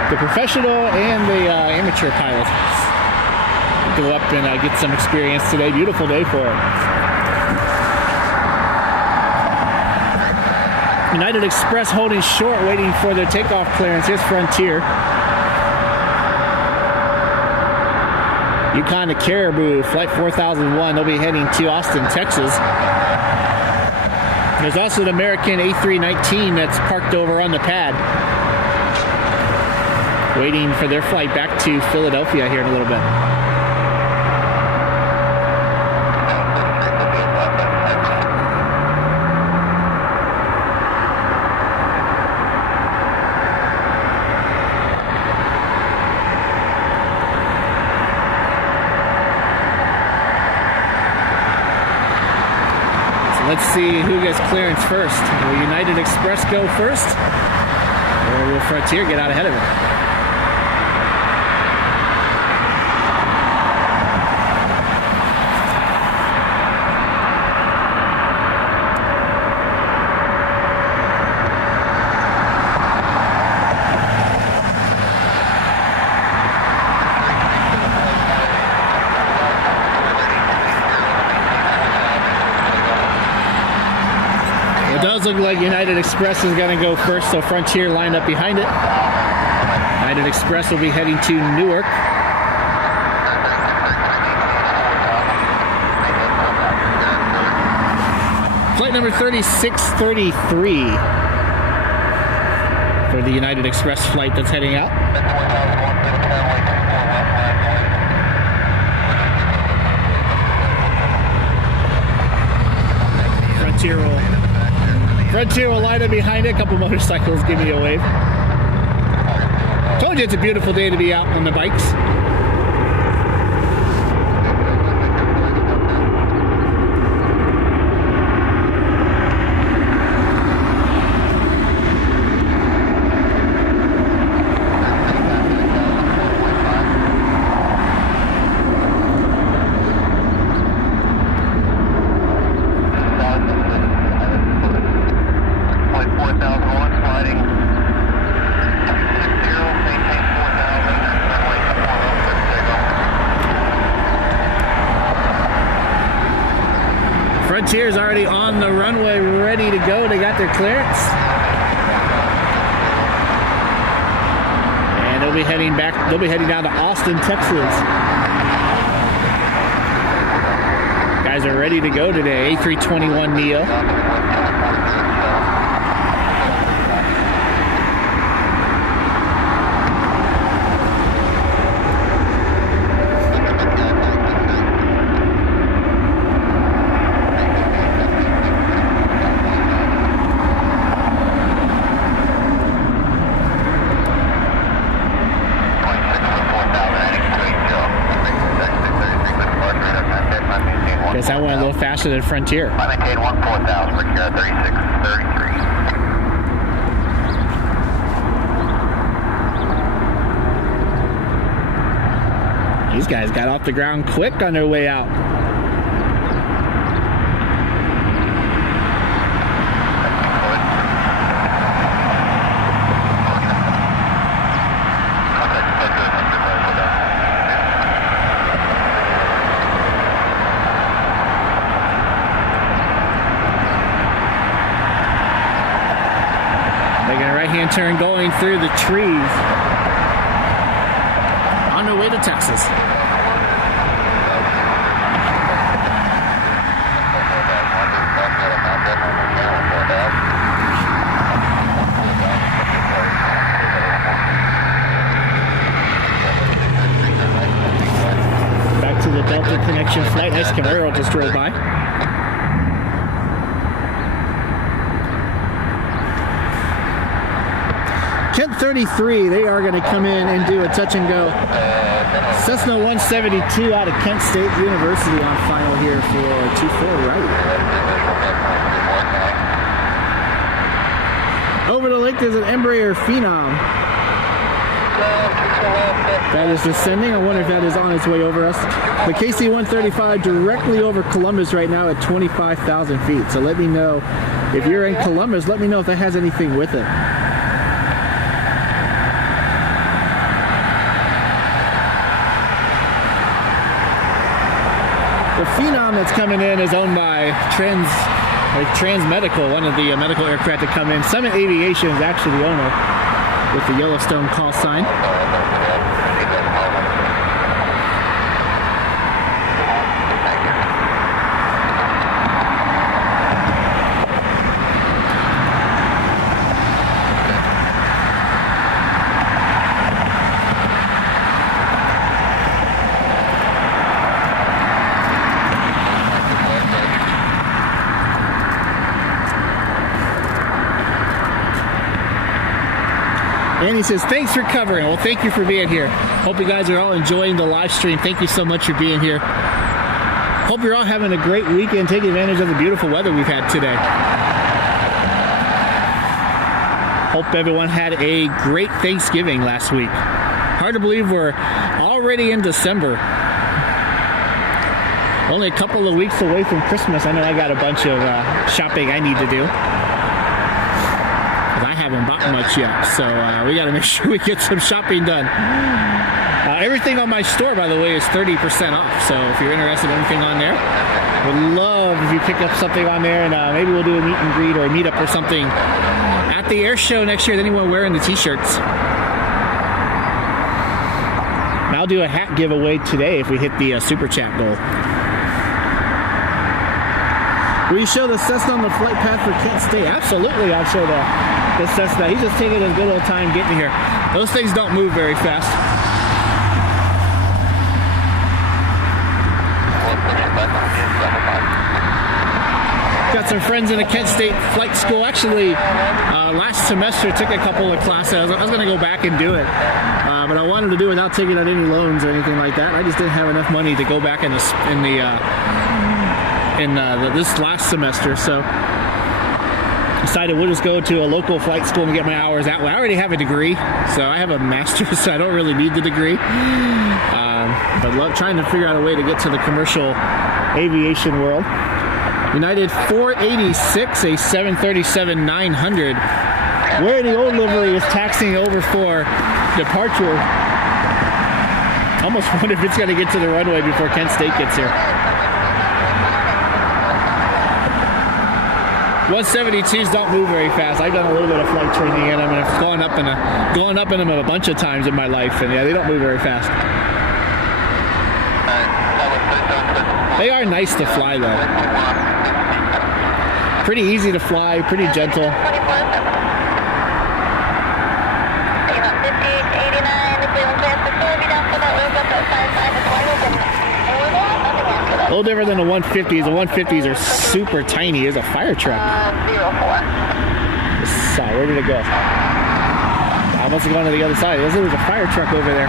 the professional and the amateur pilots go up and get some experience today. Beautiful day for it. United Express holding short, waiting for their takeoff clearance. Here's Frontier. Yukon to Caribou, flight 4001. They'll be heading to Austin, Texas. There's also an American A319 that's parked over on the pad, waiting for their flight back to Philadelphia here in a little bit. Let's see who gets clearance first. Will United Express go first, or will Frontier get out ahead of it? It does look like United Express is going to go first, so Frontier lined up behind it. United Express will be heading to Newark. Flight number 3633 for the United Express flight that's heading out. Frontier will line up behind it. A couple motorcycles give me a wave. Told you it's a beautiful day to be out on the bikes. Frontier's already on the runway, ready to go. They got their clearance. And they'll be heading back. They'll be heading down to Austin, Texas. Guys are ready to go today. A321neo. Guess I went a little faster than Frontier. I maintain 14,000 for 3633. These guys got off the ground quick on their way out. Right-hand turn going through the trees on their way to Texas. Back to the Delta Connection flight. Nice Camaro just drove by. Kent 33, they are going to come in and do a touch and go. Cessna 172 out of Kent State University on final here for 24 right. Over the lake, there's an Embraer Phenom. That is descending. I wonder if that is on its way over us. The KC-135 directly over Columbus right now at 25,000 feet. So let me know if you're in Columbus. Let me know if that has anything with it. Phenom that's coming in is owned by Trans Medical, one of the medical aircraft that come in. Summit Aviation is actually the owner with the Yellowstone call sign. And he says, thanks for covering. Well, thank you for being here. Hope you guys are all enjoying the live stream. Thank you so much for being here. Hope you're all having a great weekend. Take advantage of the beautiful weather we've had today. Hope everyone had a great Thanksgiving last week. Hard to believe we're already in December. Only a couple of weeks away from Christmas. I know I got a bunch of shopping I need to do. I haven't bought much yet, so we got to make sure we get some shopping done. Everything on my store, by the way, is 30% off, so if you're interested in anything on there, would love if you pick up something on there, and maybe we'll do a meet and greet or a meetup or something at the air show next year with anyone wearing the t-shirts. And I'll do a hat giveaway today if we hit the super chat goal. Will you show the Cessna on the flight path for Kent State? Absolutely, I'll show the Cessna. He's just taking his good old time getting here. Those things don't move very fast. Got some friends in the Kent State flight school. Actually, last semester took a couple of classes. I was going to go back and do it, but I wanted to do it without taking out any loans or anything like that. I just didn't have enough money to go back in this last semester, so decided we'll just go to a local flight school and get my hours that way. I already have a degree, so I have a master's, so I don't really need the degree. But trying to figure out a way to get to the commercial aviation world. United 486, a 737-900. Wearing the old livery is taxiing over for departure. Almost wonder if it's going to get to the runway before Kent State gets here. 172s don't move very fast. I've done a little bit of flight training in them, and I've gone up in them a bunch of times in my life, and yeah, they don't move very fast. They are nice to fly, though. Pretty easy to fly, pretty gentle. A little different than the 150s. The 150s are super tiny. There's a fire truck. 04. Where did it go? I must have gone to the other side. There's a fire truck over there.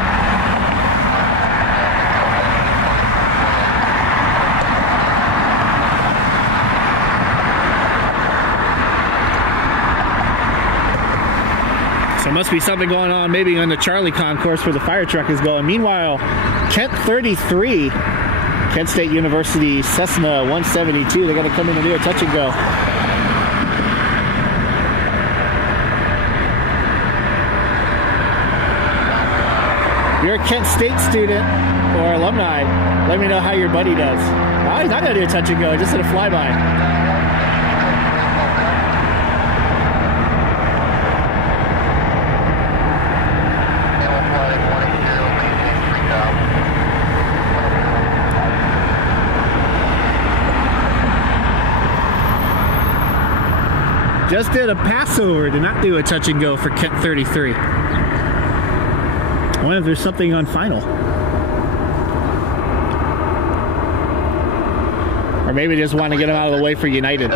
So there must be something going on maybe on the Charlie concourse where the fire truck is going. Meanwhile, Kent 33, Kent State University Cessna 172, they're going to come in and do a touch and go. If you're a Kent State student or alumni, let me know how your buddy does. Oh, he's not going to do a touch and go, just did a flyby. Just did a passover, did not do a touch and go for Kent 33. I wonder if there's something on final. Or maybe they just want to get them out of the way for United.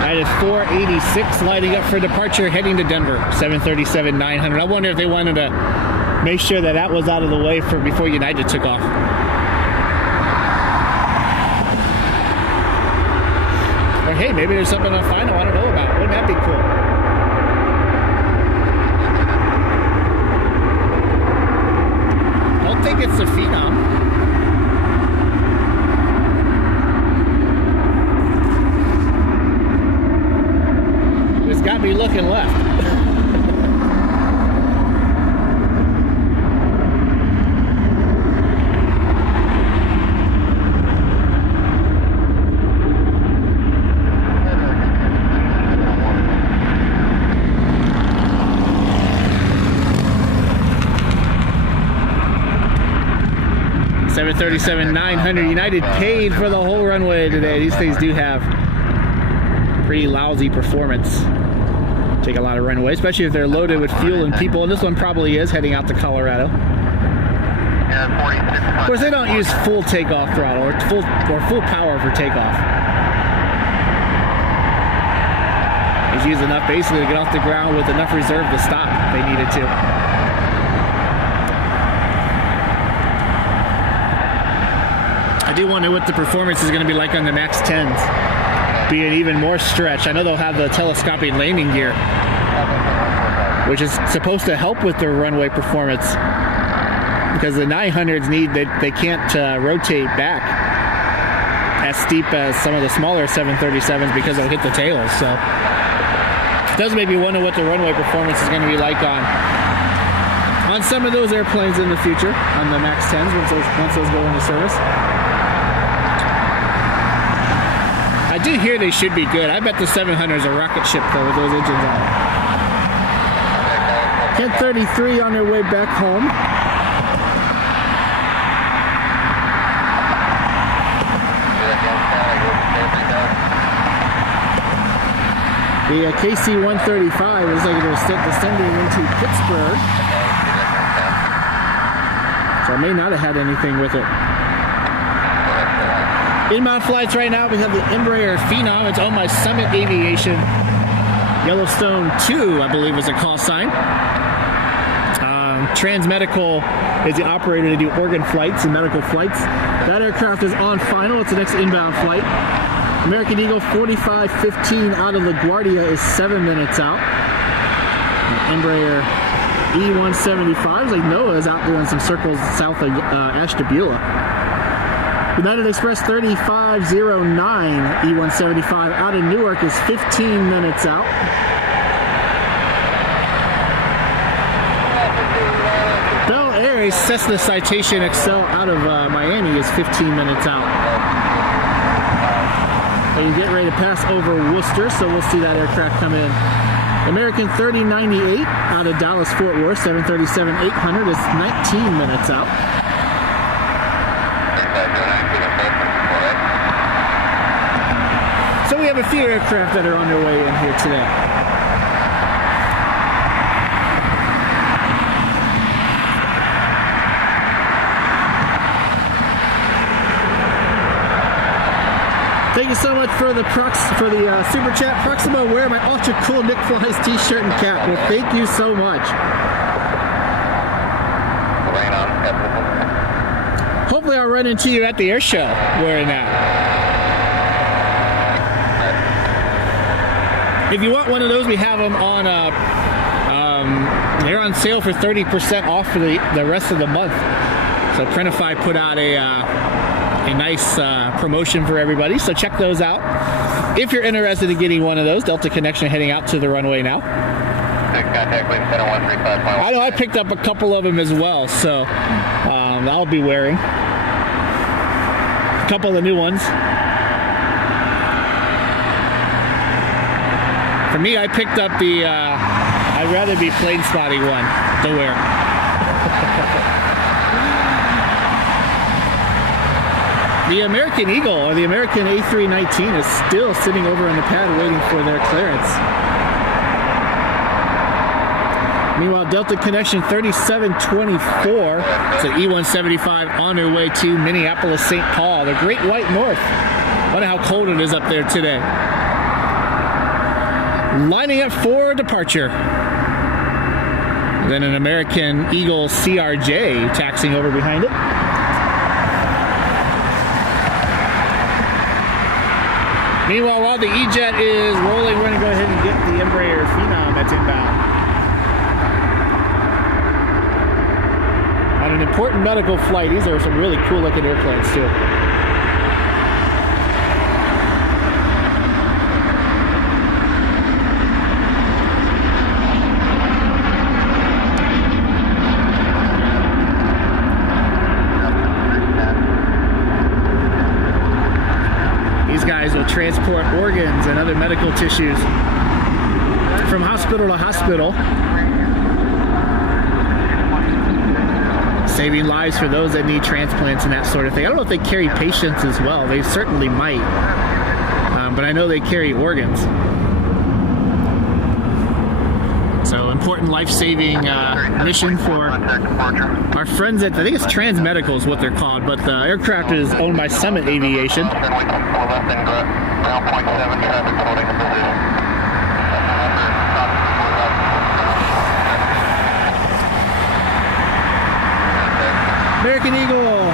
That is 486 lighting up for departure, heading to Denver, 737-900. I wonder if they wanted to make sure that was out of the way for before United took off. Or hey, maybe there's something on final I don't know about. Wouldn't that be cool? I don't think it's the Phenom. It's got me looking left. 737-900 United paid for the whole runway today. These things do have pretty lousy performance. Take a lot of runway, especially if they're loaded with fuel and people, and this one probably is heading out to Colorado. Of course, they don't use full takeoff throttle or full power for takeoff. He's used enough basically to get off the ground with enough reserve to stop if they needed to. I do wonder what the performance is going to be like on the MAX 10s. Be an even more stretch. I know they'll have the telescoping landing gear, which is supposed to help with their runway performance, because the 900s they can't rotate back as steep as some of the smaller 737s because they'll hit the tails. So it does make me wonder what the runway performance is going to be like on some of those airplanes in the future, on the MAX 10s once those go into service. I do hear they should be good. I bet the 700 is a rocket ship though with those engines on it. 10:33 on their way back home. The KC-135 is like they're descending into Pittsburgh. So I may not have had anything with it. Inbound flights right now, we have the Embraer Phenom. It's owned by Summit Aviation. Yellowstone 2, I believe, is a call sign. Transmedical is the operator to do organ flights and medical flights. That aircraft is on final. It's the next inbound flight. American Eagle 4515 out of LaGuardia is 7 minutes out. And Embraer E175, like Noah, is out doing some circles south of Ashtabula. United Express 3509 E175 out of Newark is 15 minutes out. Bel Air Cessna Citation XL out of Miami is 15 minutes out. And you're getting ready to pass over Worcester, so we'll see that aircraft come in. American 3098 out of Dallas Fort Worth, 737-800 is 19 minutes out. So we have a few aircraft that are on their way in here today. Thank you so much for the super chat. Proxima, wear my ultra cool Nick Flies t-shirt and cap. Well, thank you so much. Hopefully I'll run into you at the air show wearing that. If you want one of those, we have them on. They're on sale for 30% off for the rest of the month. So Printify put out a nice promotion for everybody, so check those out if you're interested in getting one of those. Delta Connection heading out to the runway now. I know I picked up a couple of them as well, so I'll be wearing a couple of the new ones. For me, I picked up the I'd rather be plain spotty one to wear. The American Eagle, or the American A319, is still sitting over on the pad waiting for their clearance. Meanwhile, Delta Connection 3724, it's an E175 on their way to Minneapolis, St. Paul, the Great White North. Wonder how cold it is up there today. Lining up for departure. Then an American Eagle CRJ taxiing over behind it. Meanwhile, while the E-Jet is rolling, we're going to go ahead and get the Embraer Phenom that's inbound. On an important medical flight. These are some really cool looking airplanes too. Transport organs and other medical tissues from hospital to hospital. saving lives for those that need transplants and that sort of thing. I don't know if they carry patients as well. They certainly might, but I know they carry organs. So important life-saving mission for our friends at, I think it's Transmedical is what they're called, but the aircraft is owned by Summit Aviation. American Eagle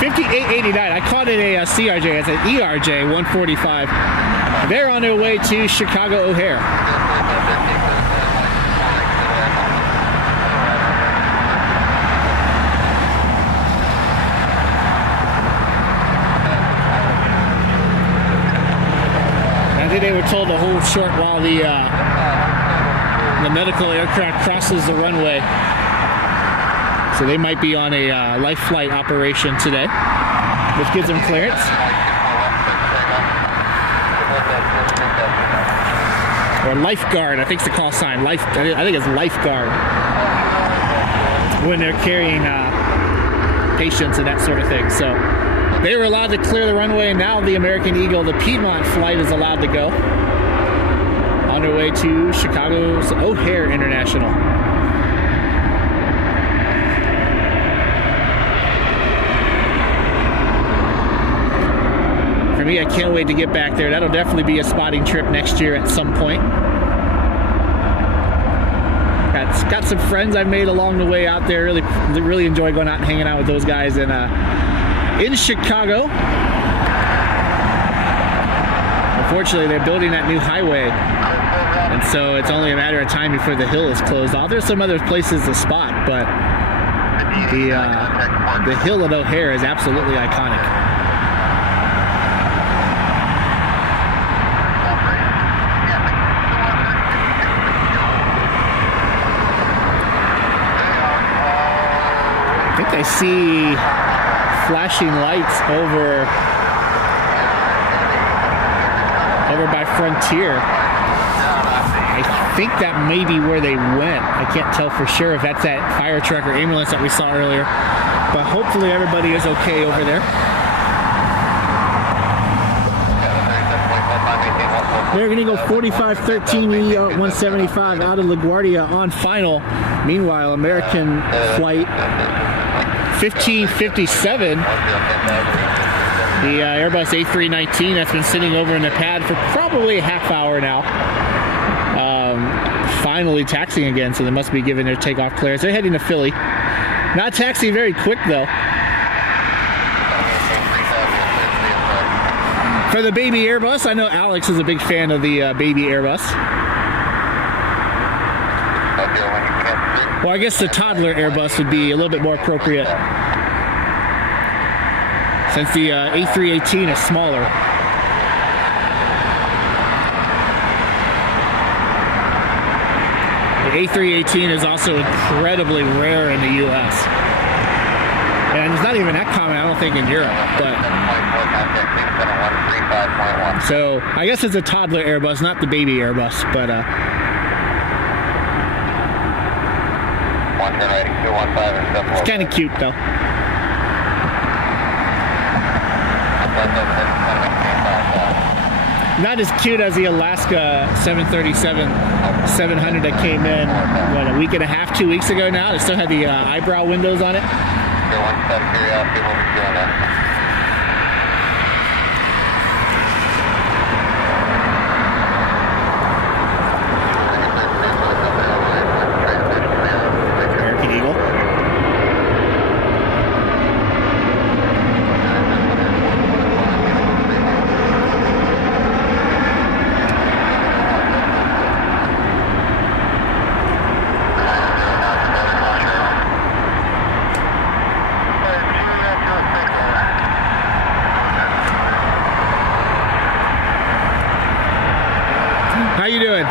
5889. I called it a CRJ. It's an ERJ 145. They're on their way to Chicago O'Hare. I think they were told to hold short while the medical aircraft crosses the runway. So they might be on a life flight operation today, which gives them clearance. Or lifeguard, I think it's the call sign. I think it's lifeguard when they're carrying patients and that sort of thing. So they were allowed to clear the runway, and now the American Eagle, the Piedmont flight, is allowed to go on their way to Chicago's O'Hare International. For me, I can't wait to get back there. That'll definitely be a spotting trip next year at some point. Got some friends I've made along the way out there. Really enjoy going out and hanging out with those guys in Chicago. Unfortunately, they're building that new highway, and so it's only a matter of time before the hill is closed off. There's some other places to spot, but the hill at O'Hare is absolutely iconic. I see flashing lights over by Frontier. I think that may be where they went. I can't tell for sure if that's that fire truck or ambulance that we saw earlier, but hopefully everybody is okay over there. American Eagle 4513 175 out of LaGuardia on final. Meanwhile, American flight 1557, the Airbus A319 that's been sitting over in the pad for probably a half hour now, finally taxiing again, so they must be giving their takeoff clearance. They're heading to Philly. Not taxiing very quick though. For the baby Airbus, I know Alex is a big fan of the baby Airbus. Well, I guess the toddler Airbus would be a little bit more appropriate, since the A318 is smaller. The A318 is also incredibly rare in the U.S. And it's not even that common, I don't think, in Europe. But so I guess it's a toddler Airbus, not the baby Airbus, but it's kind of cute though. Not as cute as the Alaska 737-700 that came in, what, a week and a half, 2 weeks ago now. It still had the eyebrow windows on it. American Eagle. How you doing?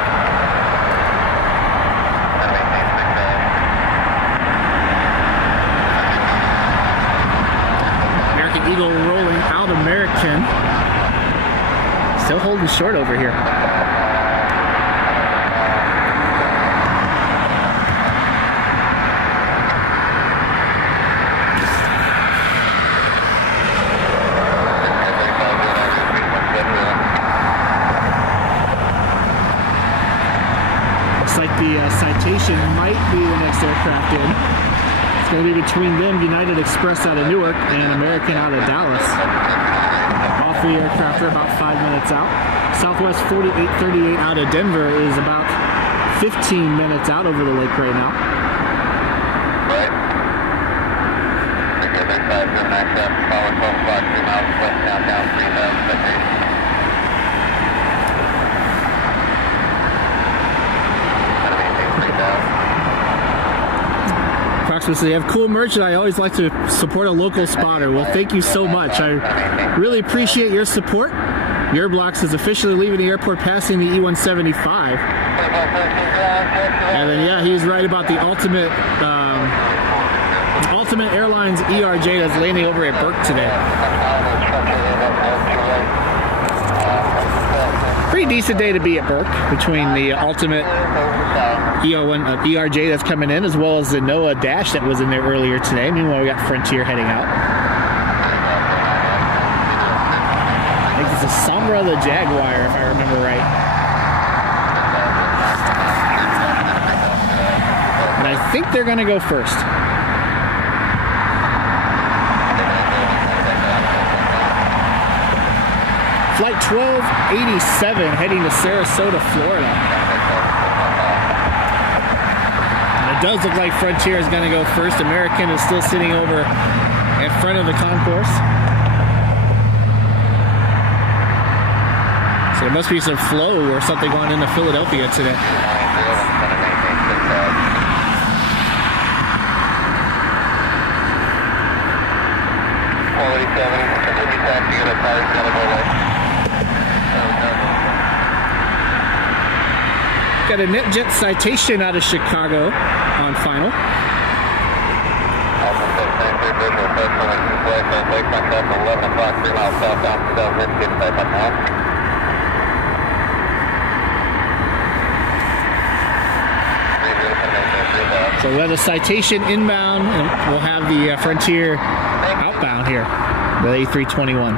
American Eagle rolling out American. Still holding short over here. might be the next aircraft in. It's going to be between them, United Express out of Newark and American out of Dallas. All three aircraft are about 5 minutes out. Southwest 4838 out of Denver is about 15 minutes out over the lake right now. Right. Okay, big 579 traffic, power 12 o'clock, 2 miles west downtown, 3,000 citation. Approximately, they have cool merch, and I always like to support a local spotter. Well, thank you so much. I really appreciate your support. Your Blocks is officially leaving the airport, passing the E-175. And then, yeah, he's right about the Ultimate Airlines ERJ that's landing over at Burke today. Pretty decent day to be at Burke, between the Ultimate ERJ that's coming in, as well as the NOAA Dash that was in there earlier today. Meanwhile, we got Frontier heading out. I think it's a Sombra the Jaguar, if I remember right. And I think they're going to go first. Flight 1287 heading to Sarasota, Florida. It does look like Frontier is going to go first. American is still sitting over in front of the concourse. So there must be some flow or something going into Philadelphia today. Quality 7, continue taxi, get a tire, gonna go left. Got a NetJet citation out of Chicago on final. Alpha 693, visual, personal, and display, lake contact, 11 o'clock, 3 miles southbound, 2008, type on now. So we have the citation inbound, and we'll have the Frontier outbound here, the A321.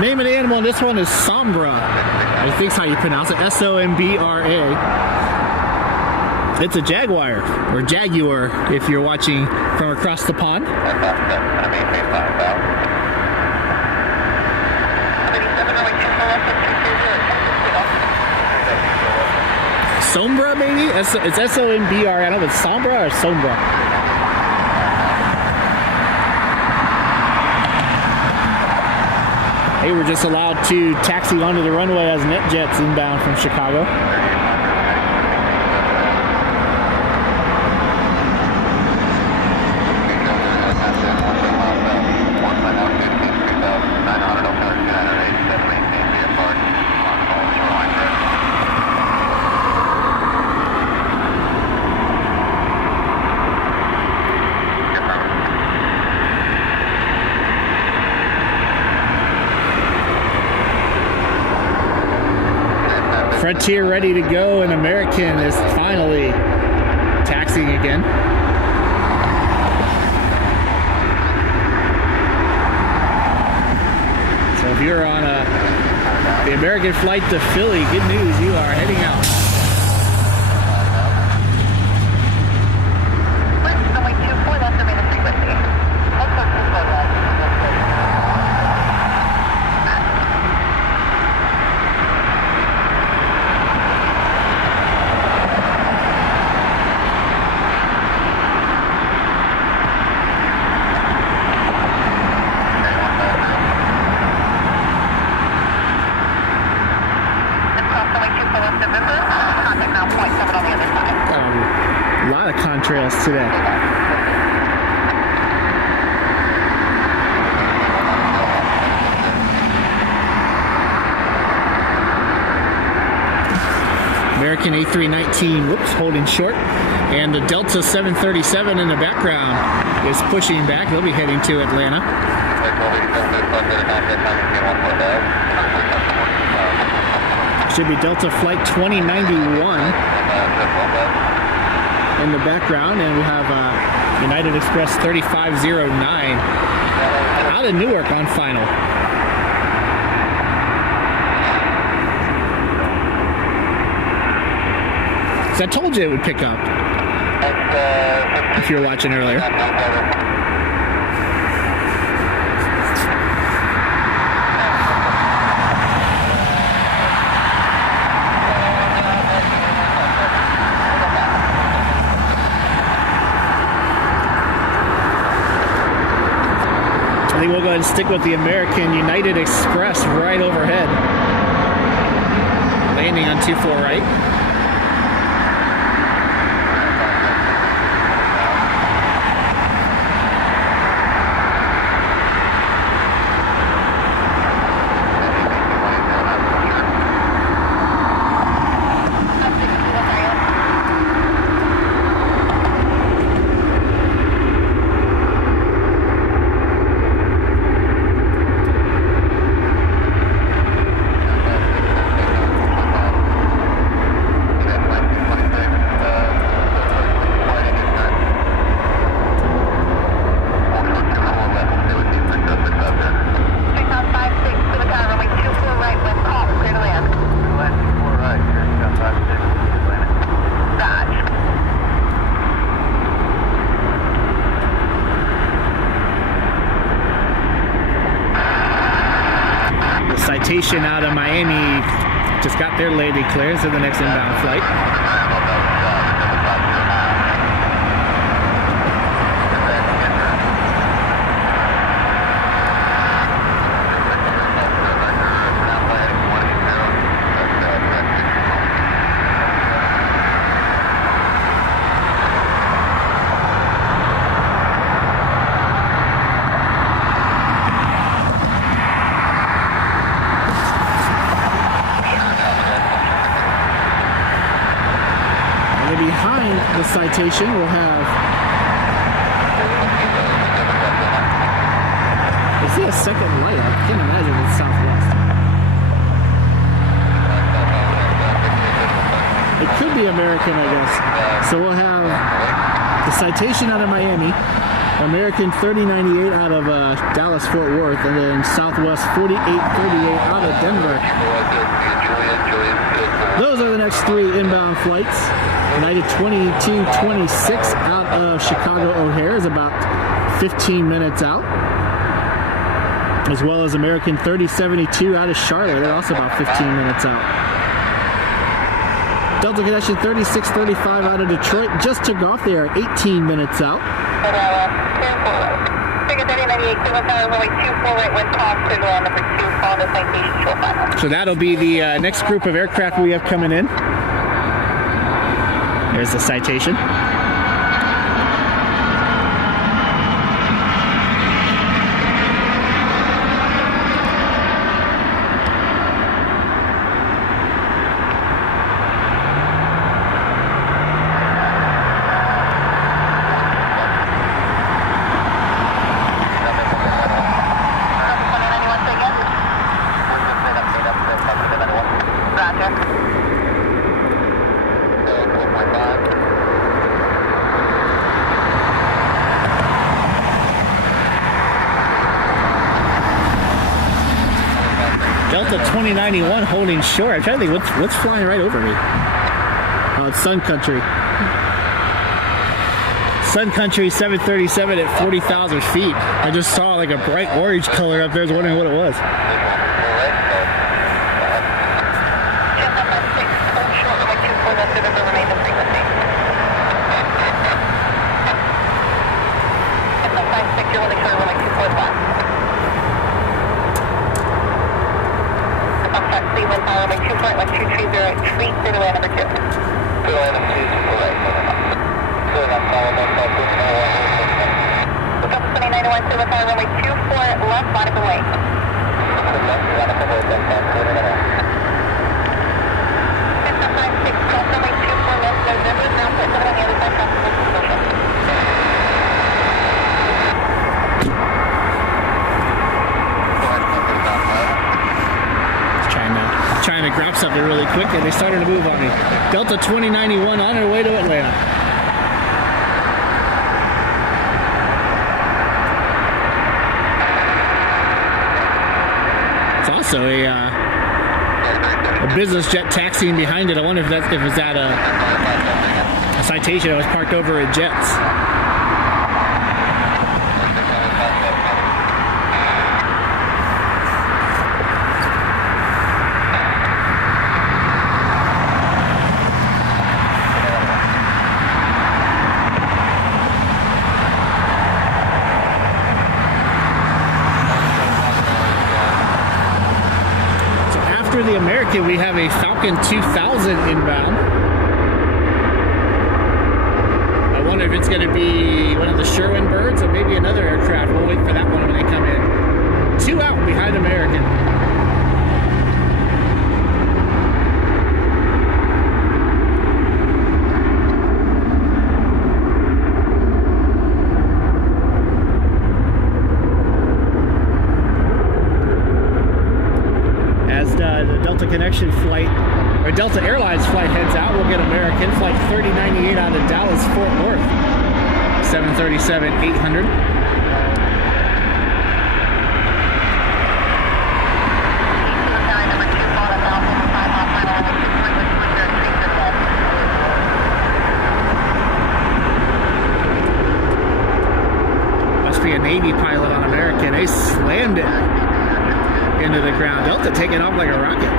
Name of the animal on this one is Sombra. I think that's how you pronounce it. S-O-M-B-R-A. It's a Jaguar, or Jaguar, if you're watching from across the pond. Sombra, maybe? It's S-O-M-B-R-A. I don't know if it's Sombra or Sombra. Hey, we're just allowed to taxi onto the runway as NetJet's inbound from Chicago. Frontier ready to go, and American is finally taxiing again. So if you're on the American flight to Philly, good news, you are heading out. A lot of contrails today. American A319, whoops, holding short. And the Delta 737 in the background is pushing back. They'll be heading to Atlanta. Should be Delta Flight 2091 in the background. And we have United Express 3509 out of Newark on final. So I told you it would pick up if you were watching earlier. I think we'll go ahead and stick with the American United Express right overhead. Landing on 24 right. Citation out of Miami just got their landing clearance to the next inbound flight. Behind the Citation, we'll have. I see a second light. I can't imagine it's Southwest. It could be American, I guess. So we'll have the Citation out of Miami, American 3098 out of Dallas Fort Worth, and then Southwest 4838 out of Denver. Those are the next three inbound flights. United 2226 out of Chicago O'Hare is about 15 minutes out, as well as American 3072 out of Charlotte. They're also about 15 minutes out. Delta Connection 3635 out of Detroit just took off. They are 18 minutes out. So that'll be the next group of aircraft we have coming in. There's the Citation. Delta 2091 holding short. I'm trying to think what's flying right over me. Oh, it's Sun Country. Sun Country 737 at 40,000 feet. I just saw like a bright orange color up there. I was wondering what it was. November, now put 7 on the other side. grab something really quick, and they started to move on me. Delta 2091 on her way to Atlanta. It's also a business jet taxiing behind it. I wonder if it was that a Citation that was parked over at Jets. After the American, we have a Falcon 2000 inbound. I wonder if it's going to be one of the Sherwin birds or maybe another aircraft. We'll wait for that one when they come in. 2 out behind American. The Delta Connection flight, or Delta Airlines flight heads out, we'll get American flight 3098 out of Dallas, Fort Worth, 737-800. Must be a Navy pilot on American. They slammed it into the ground. Delta taking off like a rocket.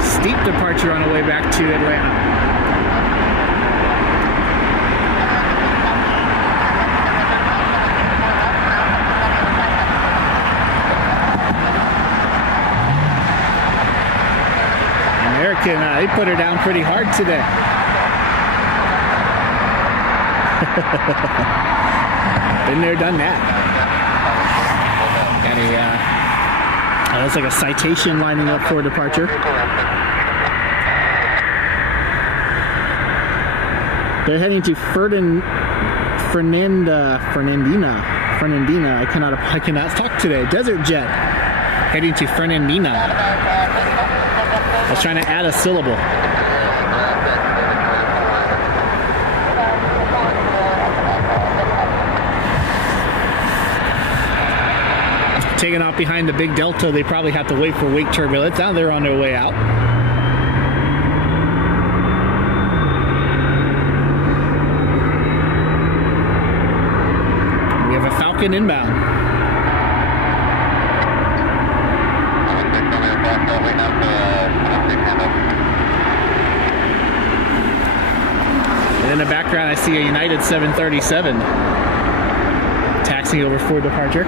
Steep departure on the way back to Atlanta. American, they put her down pretty hard today. Been there, done that. That's like a Citation lining up for departure. They're heading to Fernandina. I cannot talk today. Desert Jet heading to Fernandina. I was trying to add a syllable. Taking off behind the big Delta, they probably have to wait for wake turbulence. Now they're on their way out. We have a Falcon inbound. And in the background, I see a United 737 taxiing over for departure.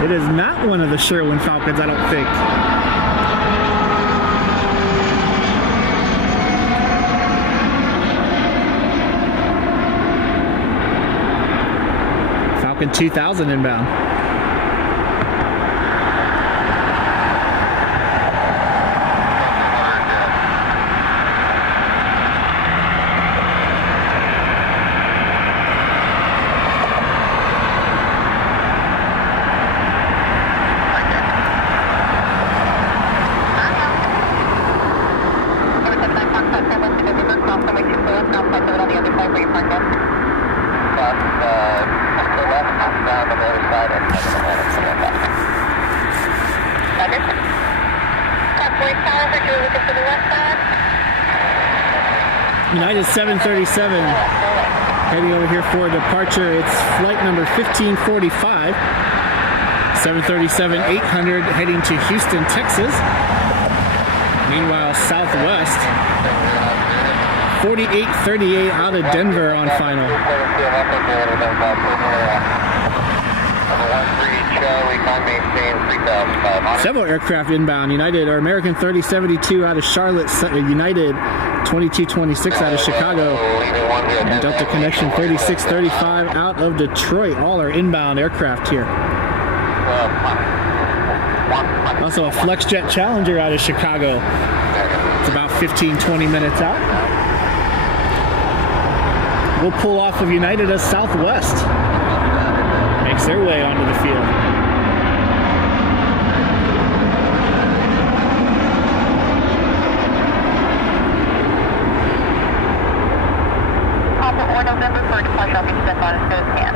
It is not one of the Sherwin Falcons, I don't think. Falcon 2000 inbound. United 737 heading over here for departure. It's flight number 1545. 737-800 heading to Houston, Texas. Meanwhile, Southwest 4838 out of Denver on final. Several aircraft inbound. United or American 3072 out of Charlotte. United 2226 out of Chicago. And Delta Connection 3635 out of Detroit. All are inbound aircraft here. Also a FlexJet Challenger out of Chicago. It's about 15-20 minutes out. We'll pull off of United as Southwest makes their way onto the field. Papa or November for departure, I'll be sent on as good as can.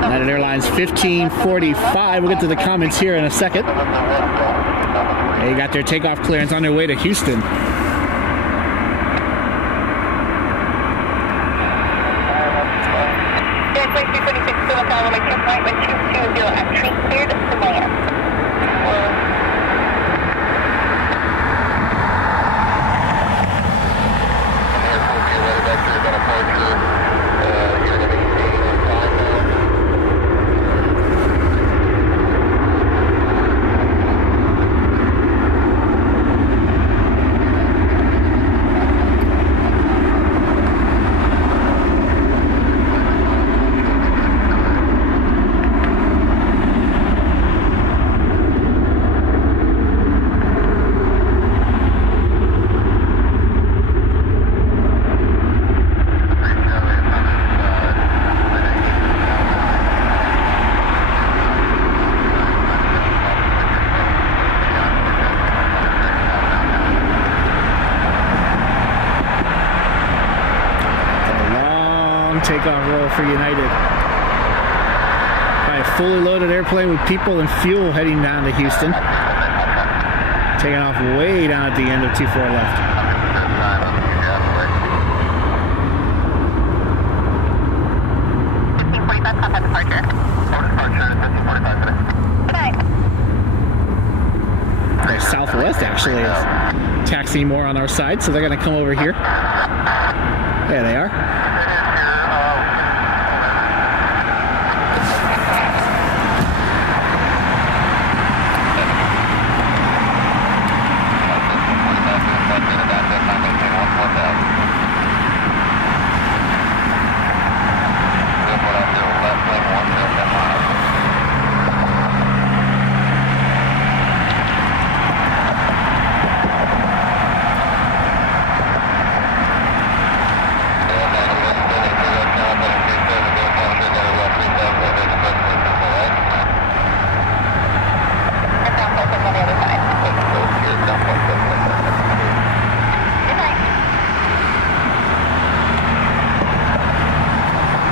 United Airlines 15:45. We'll get to the comments here in a second. They got their takeoff clearance on their way to Houston. Takeoff roll for United. By a fully loaded airplane with people and fuel heading down to Houston. Taking off way down at the end of 24 left. Their Southwest actually is taxiing more on our side, so they're going to come over here. There they are.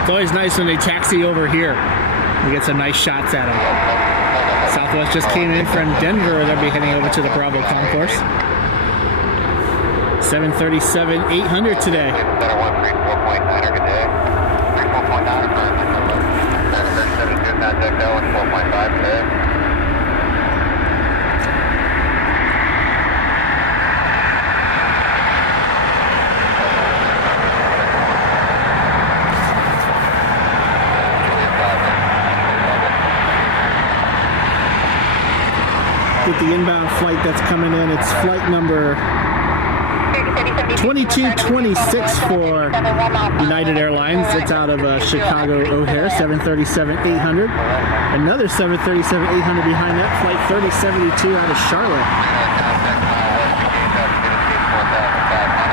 It's always nice when they taxi over here. We get some nice shots at them. Southwest just came in from Denver. They'll be heading over to the Bravo concourse. 737-800 today. Get the inbound flight that's coming in. It's flight number 2226 for United Airlines. It's out of Chicago O'Hare, 737-800. Another 737-800 behind that, flight 3072 out of Charlotte.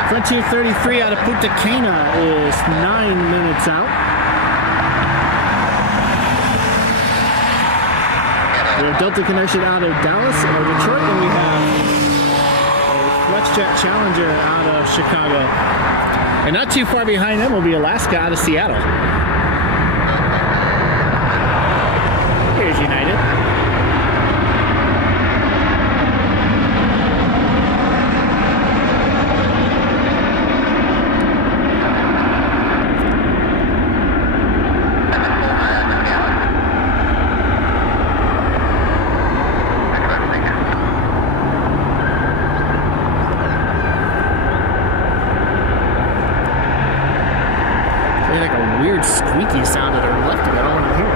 Frontier 33 out of Punta Cana is 9 minutes out. We have Delta Connection out of Dallas or Detroit, and we have a FlexJet Challenger out of Chicago. And not too far behind them will be Alaska out of Seattle. Here's United. weird squeaky sound to the left of it. I don't want to hear it.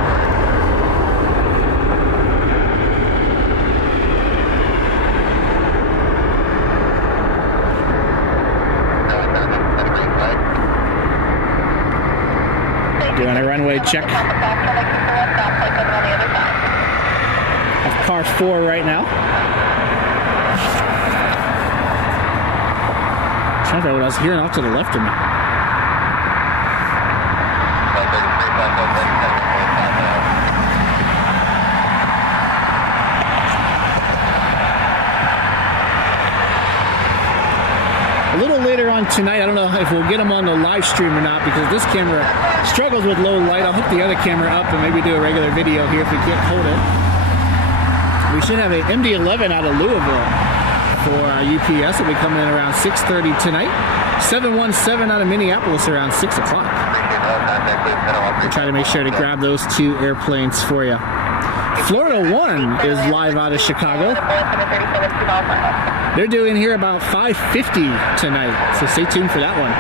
Doing a runway check. Of car 4 right now. Trying to know what I was hearing off to the left of me. A little later on tonight, I don't know if we'll get them on the live stream or not because this camera struggles with low light. I'll hook the other camera up and maybe do a regular video here if we can't hold it. We should have a MD-11 out of Louisville for UPS. It'll be coming in around 6:30 tonight. 717 out of Minneapolis around 6 o'clock. We'll try to make sure to grab those 2 airplanes for you. Florida 1 is live out of Chicago. They're doing here about 5:50 tonight, so stay tuned for that one.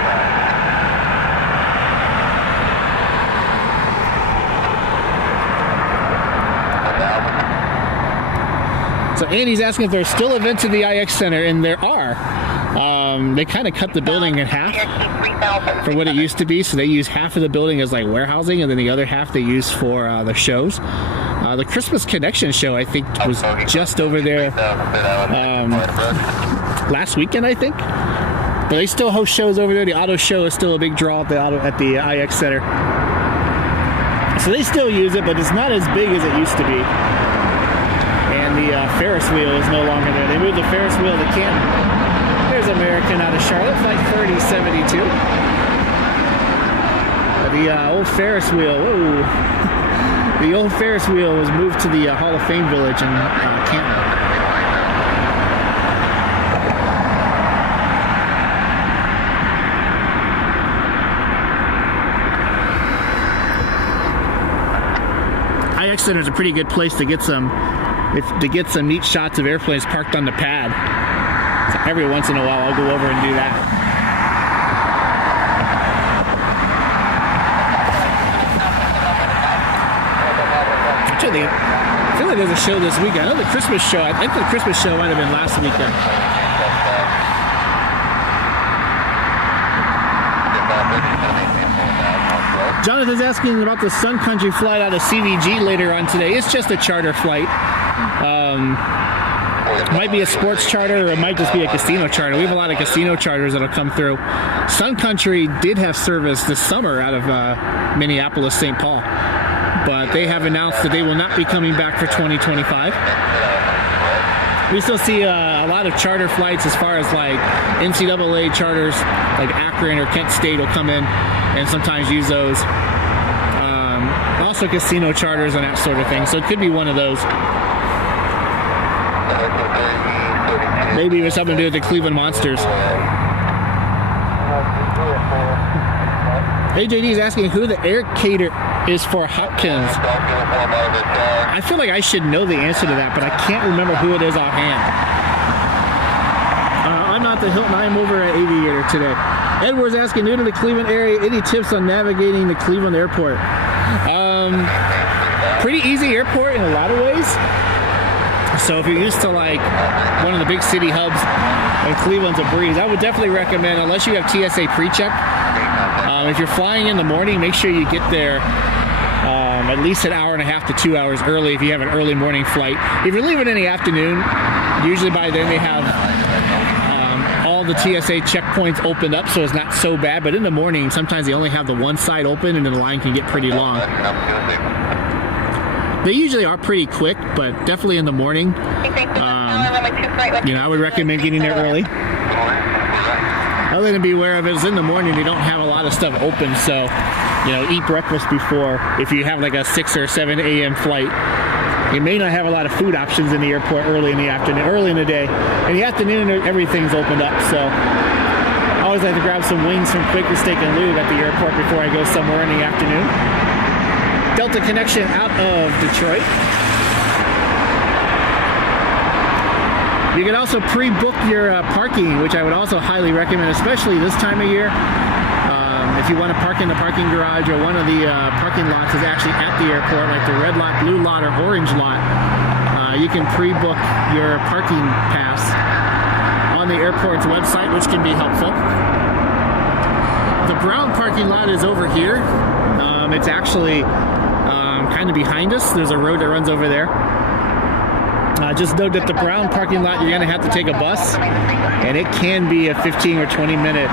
So Andy's asking if there's still events at the IX Center, and there are. They kind of cut the building in half for what it used to be, so they use half of the building as like warehousing, and then the other half they use for the shows. The Christmas Connection show, I think, was just over there last weekend, I think. But they still host shows over there. The auto show is still a big draw at the IX Center. So they still use it, but it's not as big as it used to be. And the Ferris wheel is no longer there. They moved the Ferris wheel to Canton. There's American out of Charlotte, flight 3072. The old Ferris wheel, whoa. The old Ferris wheel was moved to the Hall of Fame Village in Canton. IX Center is a pretty good place to get some neat shots of airplanes parked on the pad. So every once in a while, I'll go over and do that. I feel like there's a show this weekend. I know the Christmas show. I think the Christmas show might have been last weekend. Jonathan's asking about the Sun Country flight out of CVG later on today. It's just a charter flight. It might be a sports charter or it might just be a casino charter. We have a lot of casino charters that'll come through. Sun Country did have service this summer out of Minneapolis, St. Paul. But they have announced that they will not be coming back for 2025. We still see a lot of charter flights as far as like NCAA charters, like Akron or Kent State will come in and sometimes use those. Also casino charters and that sort of thing. So it could be one of those. Maybe even something to do with the Cleveland Monsters. AJD is asking who the air cater is for Hopkins. I feel like I should know the answer to that, but I can't remember who it is offhand. I'm not the Hilton. I'm over at Aviator today. Edward's asking, new to the Cleveland area, any tips on navigating the Cleveland airport? Pretty easy airport in a lot of ways. So if you're used to like one of the big city hubs, and Cleveland's a breeze, I would definitely recommend, unless you have TSA pre-check, if you're flying in the morning, make sure you get there at least an hour and a half to 2 hours early if you have an early morning flight. If you're leaving in the afternoon, usually by then they have all the TSA checkpoints opened up, so it's not so bad. But in the morning, sometimes they only have the one side open and then the line can get pretty long. They usually are pretty quick, but definitely in the morning, I would recommend getting there early. Other than be aware of it is in the morning, they don't have a lot of stuff open, so eat breakfast before. If you have like a 6 or 7 a.m. flight, you may not have a lot of food options in the airport early in the afternoon, early in the day. In the afternoon, everything's opened up, so I always like to grab some wings from Quaker Steak and Lube at the airport before I go somewhere in the afternoon. Delta Connection out of Detroit. You can also pre-book your parking, which I would also highly recommend, especially this time of year. If you want to park in the parking garage, or one of the parking lots is actually at the airport, like the red lot, blue lot, or orange lot, you can pre-book your parking pass on the airport's website, which can be helpful. The brown parking lot is over here. It's actually kind of behind us. There's a road that runs over there. Just know that the brown parking lot, you're going to have to take a bus, and it can be a 15 or 20 minute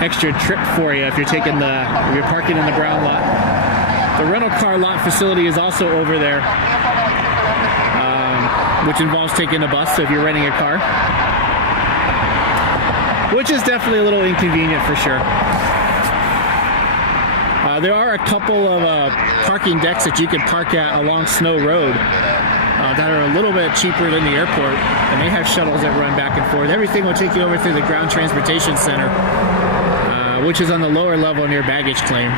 extra trip for you if you're if you're parking in the brown lot. The rental car lot facility is also over there, which involves taking a bus, so if you're renting a car, which is definitely a little inconvenient for sure. There are a couple of parking decks that you can park at along Snow Road that are a little bit cheaper than the airport, and they have shuttles that run back and forth. Everything will take you over through the Ground Transportation Center, which is on the lower level near baggage claim.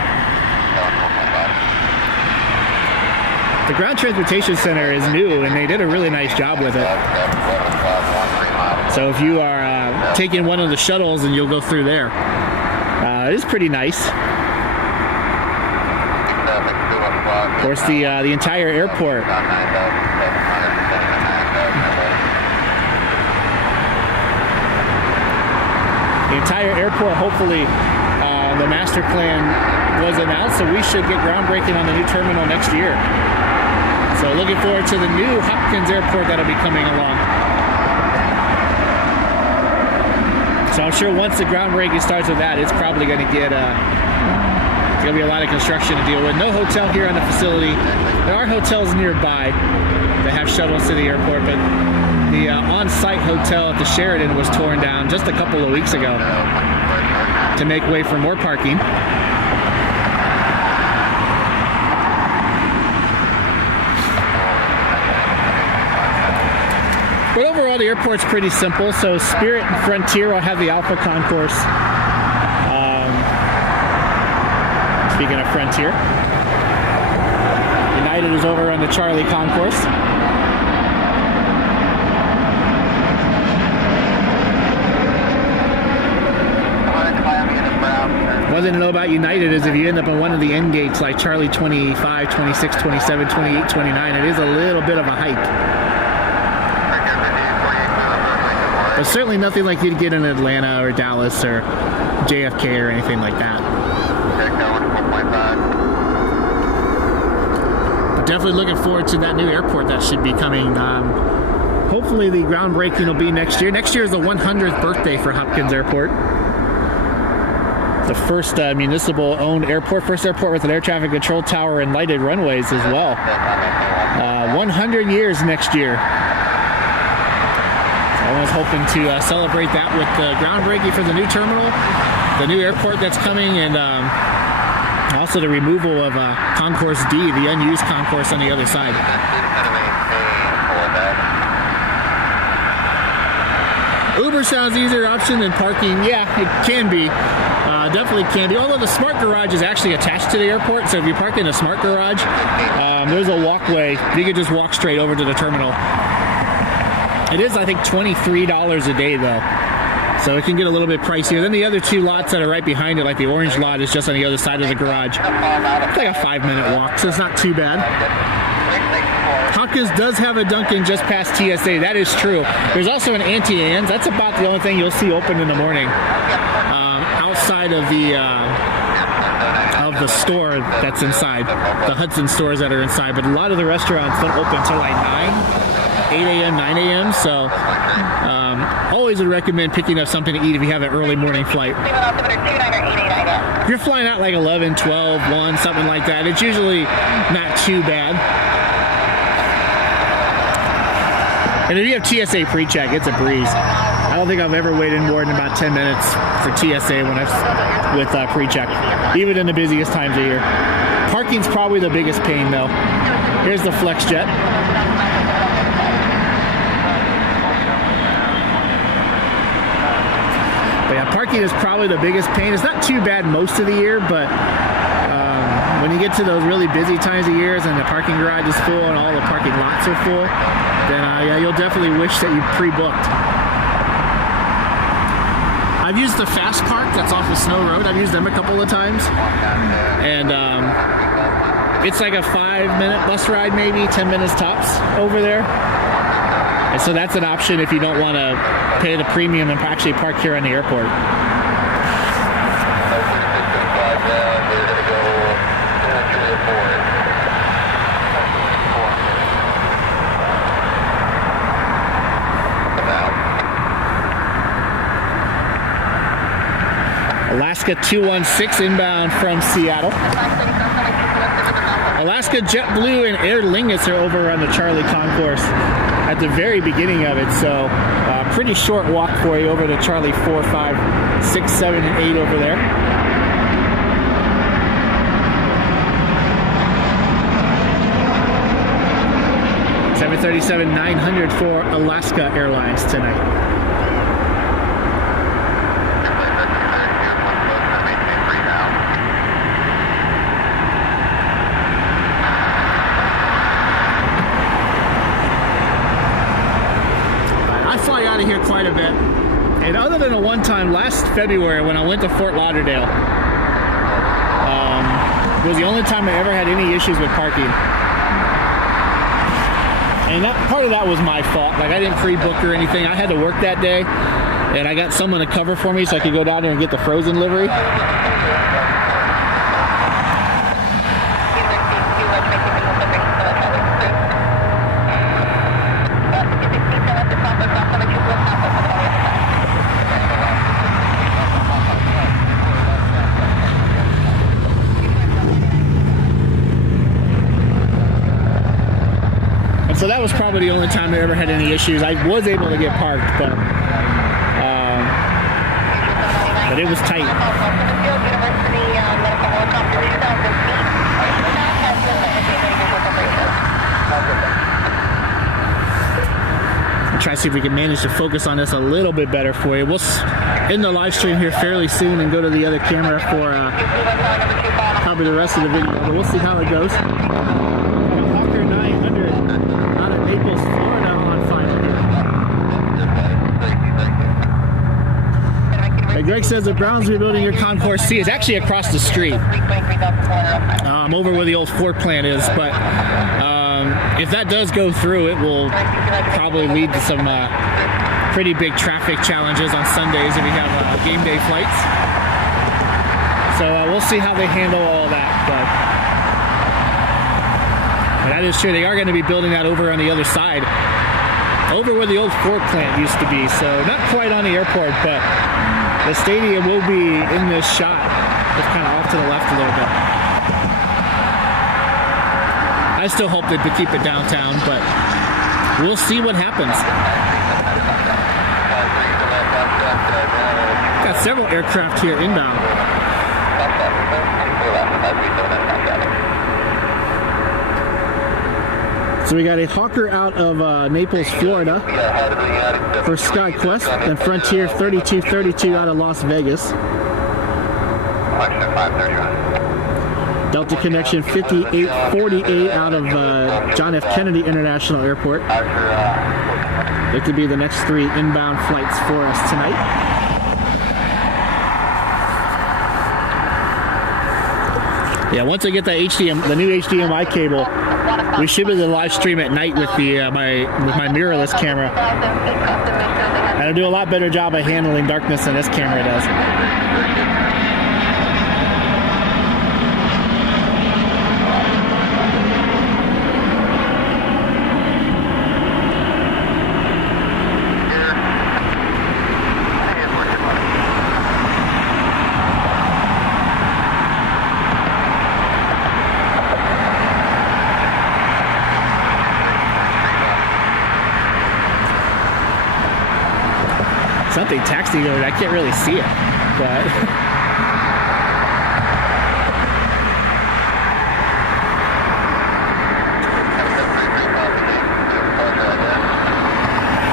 The Ground Transportation Center is new, and they did a really nice job with it. So if you are taking one of the shuttles, and you'll go through there, it is pretty nice. Of course, the entire airport. The entire airport, hopefully, the master plan was announced, so we should get groundbreaking on the new terminal next year. So looking forward to the new Hopkins airport that'll be coming along. So I'm sure once the groundbreaking starts with that, it's probably going to get it's going to be a lot of construction to deal with. No hotel here on the facility. There are hotels nearby that have shuttles to the airport, but the on-site hotel at the Sheraton was torn down just a couple of weeks ago to make way for more parking. But overall, the airport's pretty simple. So Spirit and Frontier will have the Alpha Concourse. Speaking of Frontier, United is over on the Charlie Concourse. One thing to know about United is if you end up on one of the end gates like Charlie 25, 26, 27, 28, 29, it is a little bit of a hike. But certainly nothing like you'd get in Atlanta or Dallas or JFK or anything like that. Definitely looking forward to that new airport that should be coming. Hopefully the groundbreaking will be next year. Next year is the 100th birthday for Hopkins Airport. The first municipal-owned airport, first airport with an air traffic control tower and lighted runways as well. 100 years next year. I was hoping to celebrate that with the groundbreaking for the new terminal, the new airport that's coming, and also the removal of Concourse D, the unused concourse on the other side. Uber sounds easier option than parking. Yeah, it can be. Definitely can be. Although the Smart Garage is actually attached to the airport, so if you park in a Smart Garage, there's a walkway. You can just walk straight over to the terminal. It is, I think, $23 a day, though. So it can get a little bit pricier. Then the other two lots that are right behind it, like the orange lot, is just on the other side of the garage. It's like a 5-minute walk, so it's not too bad. Hopkins does have a Dunkin' just past TSA. That is true. There's also an Auntie Anne's. That's about the only thing you'll see open in the morning. Outside of the store that's inside, the Hudson stores that are inside. But a lot of the restaurants don't open until like 8 a.m., 9 a.m. So always would recommend picking up something to eat if you have an early morning flight. If you're flying out like 11, 12, 1, something like that, it's usually not too bad. And if you have TSA pre-check, it's a breeze. I don't think I've ever waited more than about 10 minutes for TSA with pre-check, even in the busiest times of year. Parking's probably the biggest pain, though. Here's the FlexJet. But yeah, parking is probably the biggest pain. It's not too bad most of the year, but when you get to those really busy times of years and the parking garage is full and all the parking lots are full, then yeah, you'll definitely wish that you pre-booked. I I've used the Fast Park that's off of Snow Road. I've used them a couple of times. And it's like a 5-minute bus ride, maybe 10 minutes tops over there. And so that's an option if you don't want to pay the premium and actually park here on the airport. Alaska 216 inbound from Seattle. Alaska JetBlue and Aer Lingus are over on the Charlie Concourse at the very beginning of it, so pretty short walk for you over to Charlie 4, 5, 6, 7, and 8 over there. $737-900 for Alaska Airlines tonight. Here quite a bit, and other than a one-time last February when I went to Fort Lauderdale, was the only time I ever had any issues with parking. And that part of that was my fault. Like, I didn't pre-book or anything. I had to work that day, and I got someone to cover for me so I could go down there and get the frozen livery. So that was probably the only time I ever had any issues. I was able to get parked, but it was tight. I'll try to see if we can manage to focus on this a little bit better for you. We'll end the live stream here fairly soon and go to the other camera for probably the rest of the video, but we'll see how it goes. Naples, Florida on final here. Hey, Greg says the Browns rebuilding your Concourse C is actually across the street, over where the old Ford plant is. But if that does go through, it will probably lead to some pretty big traffic challenges on Sundays if we have game day flights. So we'll see how they handle all that. But that is true. They are going to be building that over on the other side, over where the old Ford plant used to be. So not quite on the airport, but the stadium will be in this shot, just kind of off to the left a little bit. I still hope they keep it downtown, but we'll see what happens. Got several aircraft here inbound. So we got a Hawker out of Naples, Florida for SkyQuest, and Frontier 3232 out of Las Vegas. Delta Connection 5848 out of John F. Kennedy International Airport. It could be the next 3 inbound flights for us tonight. Yeah, once I get that the new HDMI cable, we should be able to live stream at night with the my mirrorless camera. And it'll do a lot better job of handling darkness than this camera does. Something taxiing over there. I can't really see it, but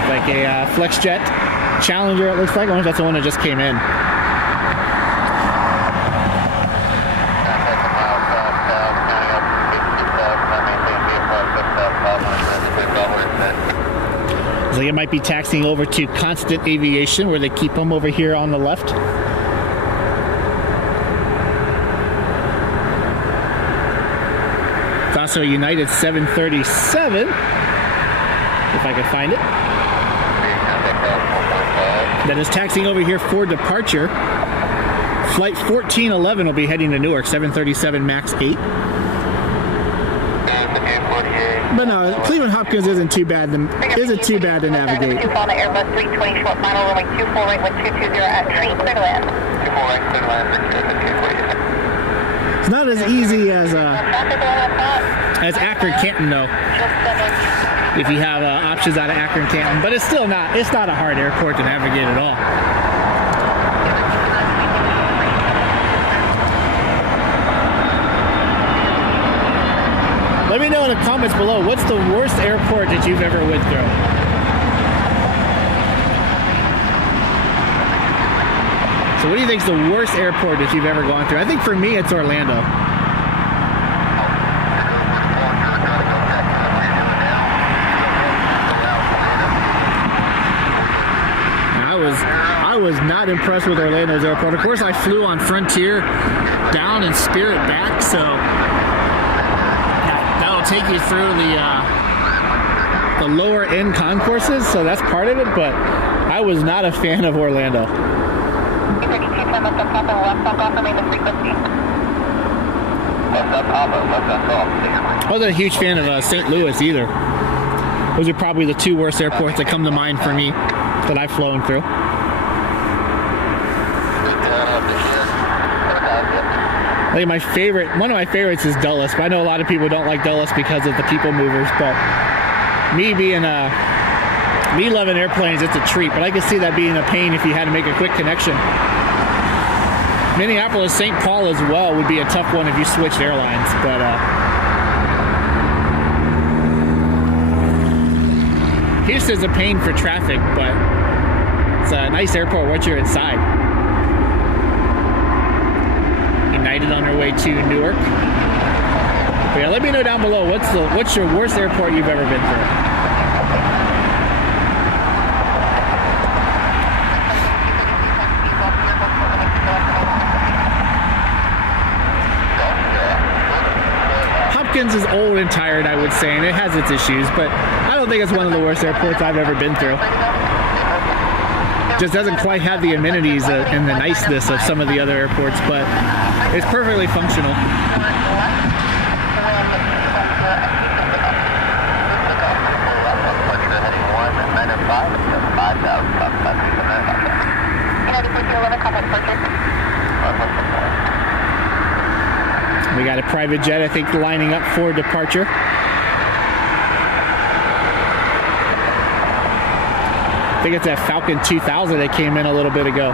like a FlexJet Challenger, it looks like. I wonder if that's the one that just came in. Looks like it might be taxiing over to Constant Aviation, where they keep them over here on the left. It's also a United 737, if I can find it. That is taxiing over here for departure. Flight 1411 will be heading to Newark, 737 MAX 8. But no, Cleveland Hopkins isn't too bad to navigate. 2 on the Airbus 320 short final, runway 24 right with 220 at tree, clear to land. 24 right, clear to land, 240. It's not as easy as Akron Canton though. If you have options out of Akron Canton, but it's not a hard airport to navigate at all. Let me know in the comments below, what's the worst airport that you've ever went through? So what do you think is the worst airport that you've ever gone through? I think for me, it's Orlando. I was not impressed with Orlando's airport. Of course, I flew on Frontier down and Spirit back, so that'll take you through the lower end concourses, so that's part of it, but I was not a fan of Orlando. I wasn't a huge fan of St. Louis either. Those are probably the two worst airports that come to mind for me that I've flown through. I think one of my favorites is Dulles, but I know a lot of people don't like Dulles because of the people movers, but me loving airplanes, it's a treat, but I can see that being a pain if you had to make a quick connection. Minneapolis, St. Paul as well would be a tough one if you switched airlines, but Houston's a pain for traffic, but it's a nice airport once you're inside. United on their way to Newark. But yeah, let me know down below, what's your worst airport you've ever been through? Hopkins is old and tired, I would say, and it has its issues, but I don't think it's one of the worst airports I've ever been through. Just doesn't quite have the amenities and the niceness of some of the other airports, but it's perfectly functional. We got a private jet, I think, lining up for departure. I think it's that Falcon 2000 that came in a little bit ago.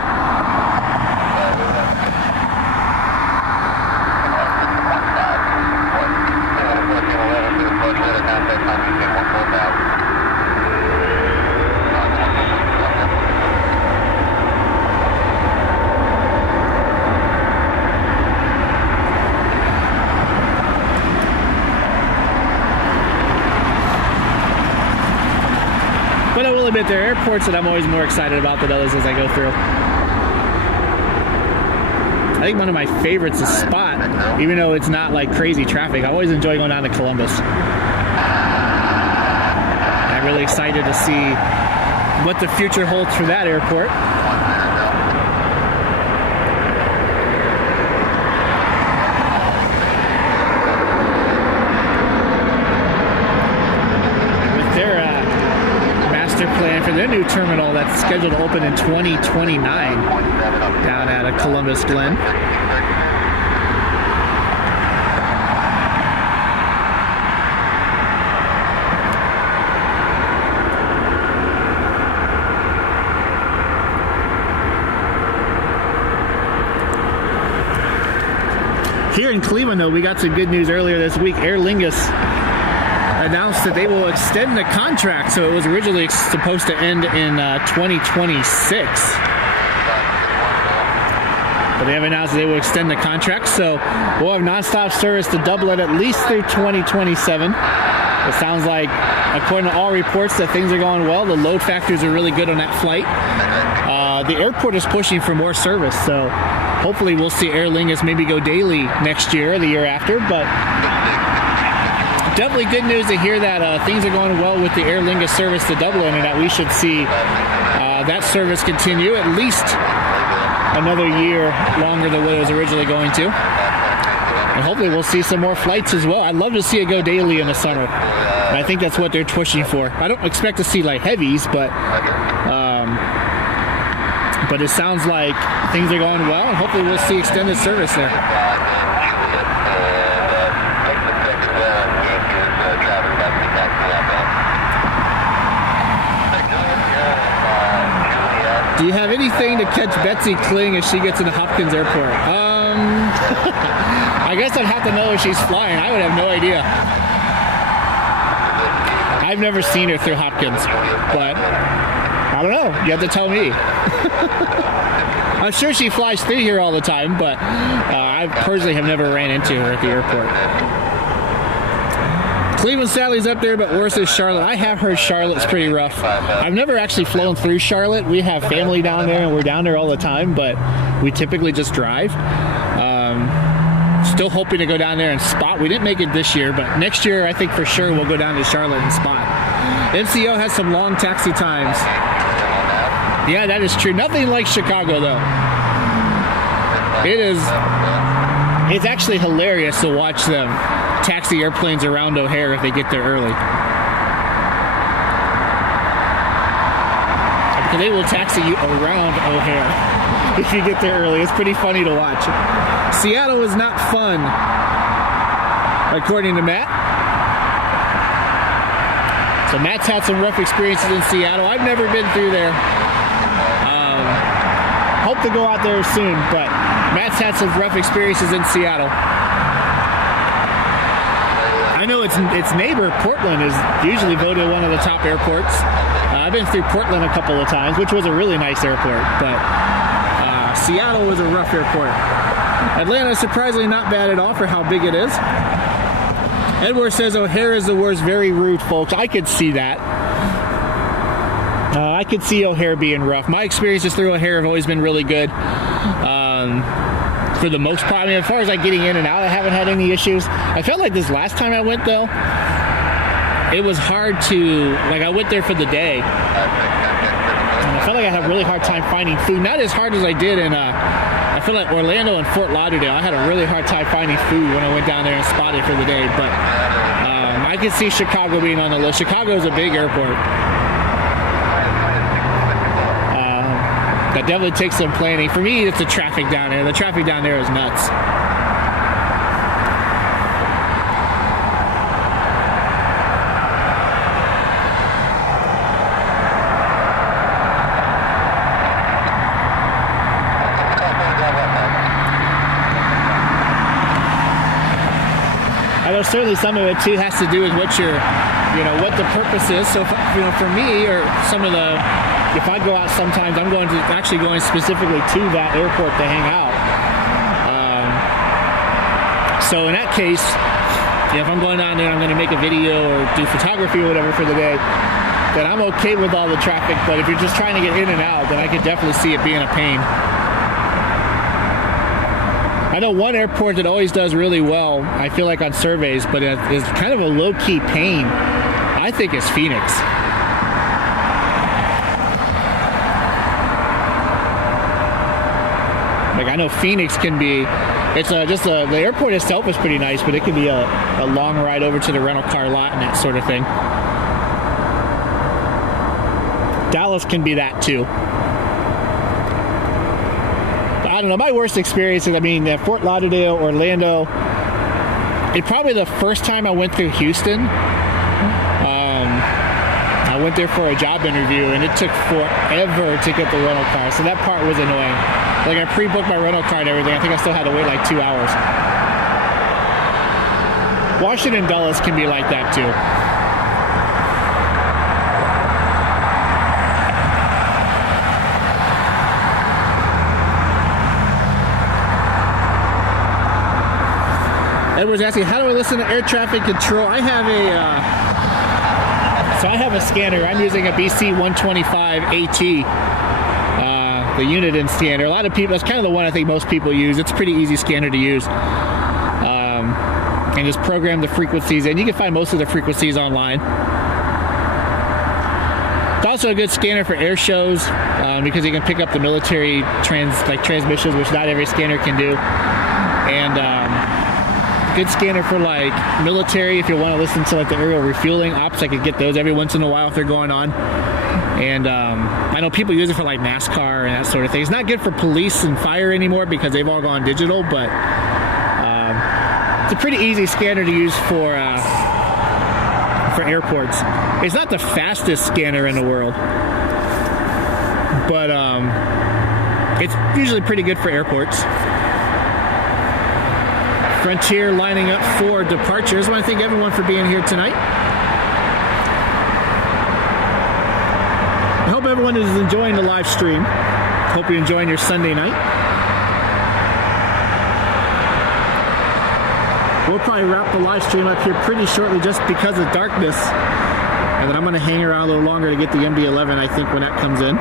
But I will admit, there are airports that I'm always more excited about than others as I go through. I think one of my favorites is Spot, even though it's not like crazy traffic. I always enjoy going down to Columbus. I'm really excited to see what the future holds for that airport. Plan for their new terminal that's scheduled to open in 2029 down at Columbus Glen. Here in Cleveland, though, we got some good news earlier this week. Aer Lingus announced that they will extend the contract, so it was originally supposed to end in 2026. But they have announced that they will extend the contract, so we'll have nonstop service to Dublin at least through 2027. It sounds like, according to all reports, that things are going well. The load factors are really good on that flight. The airport is pushing for more service, so hopefully we'll see Aer Lingus maybe go daily next year or the year after. But definitely good news to hear that things are going well with the Aer Lingus service to Dublin, and that we should see that service continue at least another year longer than what it was originally going to. And hopefully we'll see some more flights as well. I'd love to see it go daily in the summer. And I think that's what they're pushing for. I don't expect to see like heavies, but it sounds like things are going well, and hopefully we'll see extended service there. Do you have anything to catch Betsy Kling as she gets into Hopkins Airport? I guess I'd have to know if she's flying. I would have no idea. I've never seen her through Hopkins, but I don't know. You have to tell me. I'm sure she flies through here all the time, but I personally have never ran into her at the airport. Cleveland Sally's up there, but worse is Charlotte. I have heard Charlotte's pretty rough. I've never actually flown through Charlotte. We have family down there, and we're down there all the time, but we typically just drive. Still hoping to go down there and spot. We didn't make it this year, but next year I think for sure we'll go down to Charlotte and spot. NCO has some long taxi times. Yeah, that is true. Nothing like Chicago, though. It's actually hilarious to watch them taxi airplanes around O'Hare if they get there early. Because they will taxi you around O'Hare if you get there early. It's pretty funny to watch. Seattle is not fun, according to Matt. So Matt's had some rough experiences in Seattle. I've never been through there. Hope to go out there soon, but Matt's had some rough experiences in Seattle. I know its neighbor, Portland, is usually voted one of the top airports. I've been through Portland a couple of times, which was a really nice airport, but Seattle was a rough airport. Atlanta is surprisingly not bad at all for how big it is. Edward says O'Hare is the worst, very rude, folks. I could see that. I could see O'Hare being rough. My experiences through O'Hare have always been really good. For the most part, I mean, as far as like getting in and out, I haven't had any issues. I felt like this last time I went, though, it was hard to, like, I went there for the day. And I felt like I had a really hard time finding food. Not as hard as I did in, I feel like Orlando and Fort Lauderdale. I had a really hard time finding food when I went down there and spotted for the day. But I could see Chicago being on the list. Chicago is a big airport. That definitely takes some planning. For me, it's the traffic down there. The traffic down there is nuts. I know certainly some of it too has to do with what your, what the purpose is. So, for me, or some of the, if I go out sometimes, I'm actually going specifically to that airport to hang out. So in that case, if I'm going down there, I'm going to make a video or do photography or whatever for the day, then I'm okay with all the traffic. But if you're just trying to get in and out, then I could definitely see it being a pain. I know one airport that always does really well, I feel like on surveys, but it is kind of a low-key pain, I think, is Phoenix. Like, I know Phoenix can be, the airport itself is pretty nice, but it can be a long ride over to the rental car lot and that sort of thing. Dallas can be that too. I don't know, my worst experiences, Fort Lauderdale, Orlando, it's probably the first time I went through Houston. I went there for a job interview, and it took forever to get the rental car, so that part was annoying. Like, I pre-booked my rental car and everything. I think I still had to wait like 2 hours. Washington Dulles can be like that too. Edward's asking, how do I listen to air traffic control? I have a So I have a scanner. I'm using a BC 125 AT, the Uniden scanner. A lot of people, that's kind of the one I think most people use. It's a pretty easy scanner to use. And just program the frequencies in. You can find most of the frequencies online. It's also a good scanner for air shows because you can pick up the military transmissions, which not every scanner can do. And good scanner for like military if you want to listen to like the aerial refueling ops. I could get those every once in a while if they're going on. And I know people use it for like NASCAR and that sort of thing. It's not good for police and fire anymore because they've all gone digital, but it's a pretty easy scanner to use for airports. It's not the fastest scanner in the world, but it's usually pretty good for airports. Frontier lining up for departures. I want to thank everyone for being here tonight. I hope everyone is enjoying the live stream. Hope you're enjoying your Sunday night. We'll probably wrap the live stream up here pretty shortly just because of darkness. And then I'm going to hang around a little longer to get the MD-11, I think, when that comes in.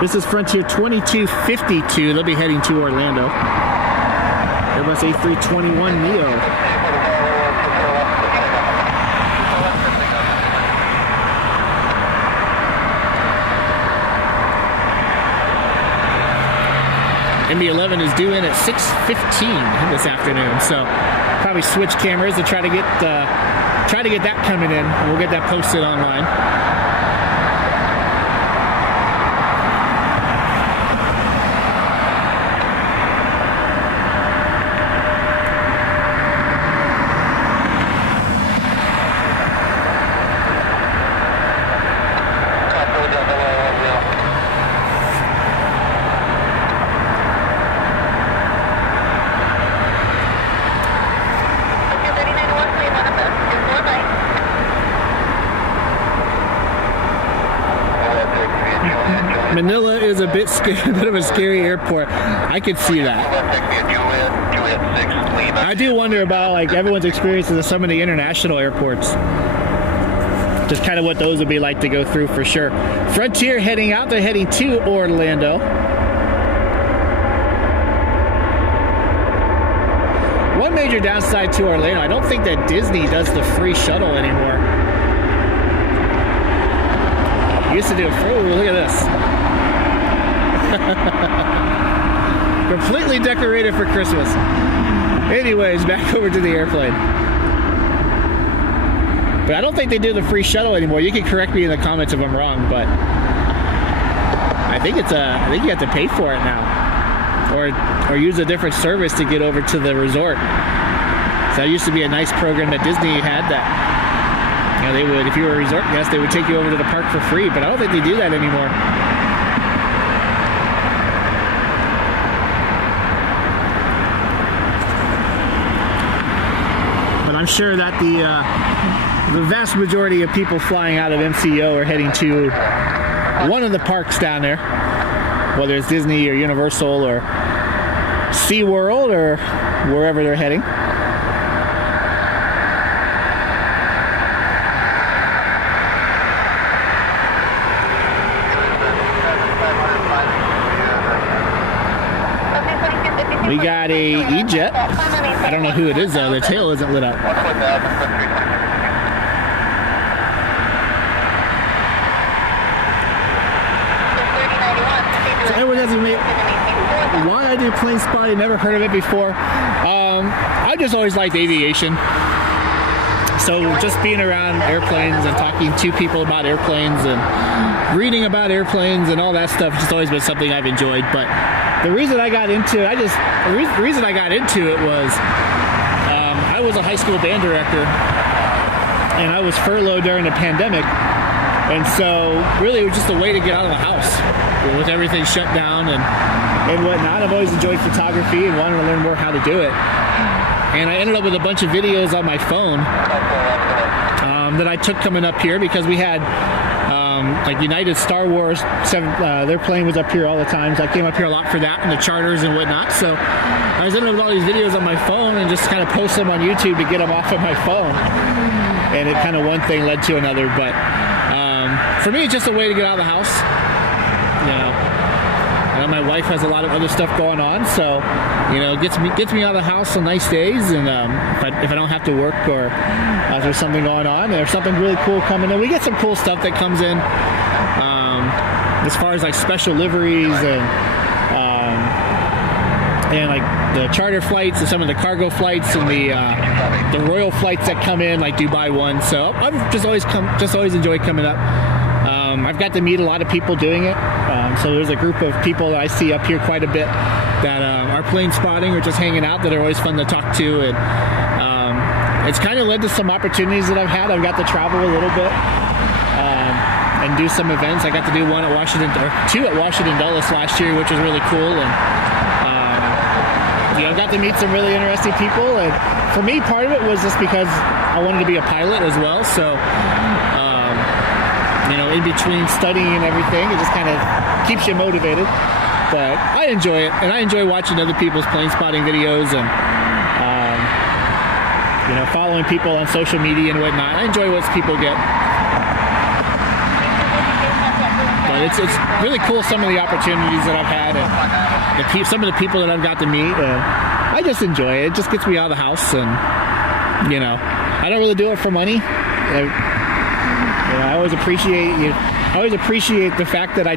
This is Frontier 2252. They'll be heading to Orlando. Airbus A321neo. MD-11 is due in at 6:15 this afternoon, so probably switch cameras to try to get that coming in. We'll get that posted online. Manila is a bit of a scary airport. I could see that. I do wonder about like everyone's experiences of some of the international airports. Just kind of what those would be like to go through for sure. Frontier heading out. They're heading to Orlando. One major downside to Orlando, I don't think that Disney does the free shuttle anymore. Used to do it. Oh, look at this. Completely decorated for Christmas. Anyways, back over to the airplane. But I don't think they do the free shuttle anymore. You can correct me in the comments if I'm wrong, but I think you have to pay for it now, or use a different service to get over to the resort. So that used to be a nice program that Disney had that. You know, they would, if you were a resort guest, they would take you over to the park for free, but I don't think they do that anymore. But I'm sure that the vast majority of people flying out of MCO are heading to one of the parks down there, whether it's Disney or Universal or SeaWorld or wherever they're heading. We got a E-Jet. I don't know who it is though. The tail isn't lit up. So everyone doesn't make why I do plane spotting. Never heard of it before. I just always liked aviation. So just being around airplanes and talking to people about airplanes and reading about airplanes and all that stuff has just always been something I've enjoyed. But the reason I got into it, the reason I got into it was I was a high school band director and I was furloughed during the pandemic, and so really it was just a way to get out of the house with everything shut down and whatnot. I've always enjoyed photography and wanted to learn more how to do it, and I ended up with a bunch of videos on my phone that I took coming up here because we had like United Star Wars 7, their plane was up here all the time, so I came up here a lot for that and the charters and whatnot. So I was ended up with all these videos on my phone and just kind of post them on YouTube to get them off of my phone. and it kind of one thing led to another. But for me, it's just a way to get out of the house. You know, my wife has a lot of other stuff going on, so you know, gets me out of the house on nice days, and if I don't have to work, or if there's something going on, there's something really cool coming in. We get some cool stuff that comes in, as far as like special liveries and like the charter flights and some of the cargo flights and the royal flights that come in, like Dubai one. So I've just always enjoyed coming up. I've got to meet a lot of people doing it. So there's a group of people that I see up here quite a bit that are plane spotting or just hanging out that are always fun to talk to. And it's kind of led to some opportunities that I've had. I've got to travel a little bit and do some events. I got to do two at Washington Dulles last year, which was really cool. And you know, I got to meet some really interesting people. And for me, part of it was just because I wanted to be a pilot as well. So you know, in between studying and everything, it just kind of keeps you motivated. But I enjoy it, and I enjoy watching other people's plane spotting videos and you know, following people on social media and whatnot. I enjoy what people get. But it's really cool, some of the opportunities that I've had, and some of the people that I've got to meet. I just enjoy it. It just gets me out of the house, and you know, I don't really do it for money. I always appreciate the fact that I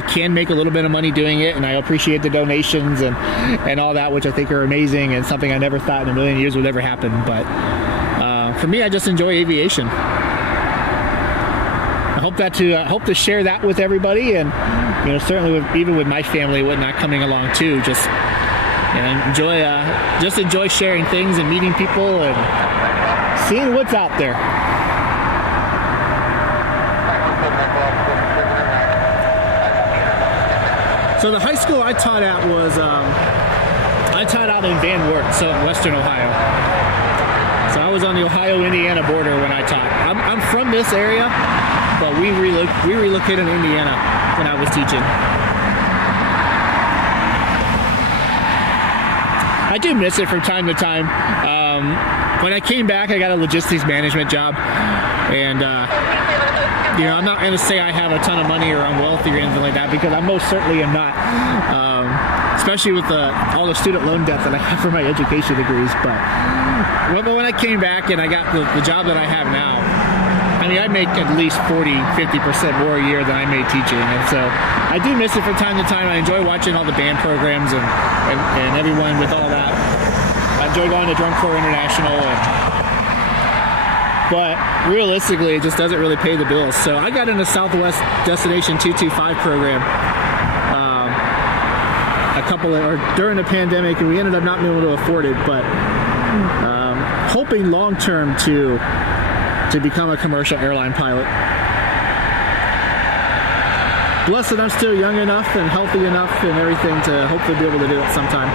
can make a little bit of money doing it, and I appreciate the donations and all that, which I think are amazing and something I never thought in a million years would ever happen. But for me, I just enjoy aviation. I hope to share that with everybody, and you know, certainly even with my family, whatnot coming along too. Just you know, enjoy sharing things and meeting people and seeing what's out there. So the high school I taught at was, I taught out in Van Wert, so in Western Ohio. So I was on the Ohio-Indiana border when I taught. I'm from this area, but we relocated to Indiana when I was teaching. I do miss it from time to time. When I came back, I got a logistics management job, and you know, I'm not going to say I have a ton of money or I'm wealthy or anything like that, because I most certainly am not, especially with all the student loan debt that I have for my education degrees. But when I came back and I got the job that I have now, I mean, I make at least 40-50% more a year than I made teaching. And so I do miss it from time to time. I enjoy watching all the band programs and everyone with all that. I enjoy going to Drum Corps International. But realistically, it just doesn't really pay the bills. So I got in the Southwest Destination 225 program during the pandemic, and we ended up not being able to afford it. But hoping long term to become a commercial airline pilot. Blessed that I'm still young enough and healthy enough and everything to hopefully be able to do it sometime.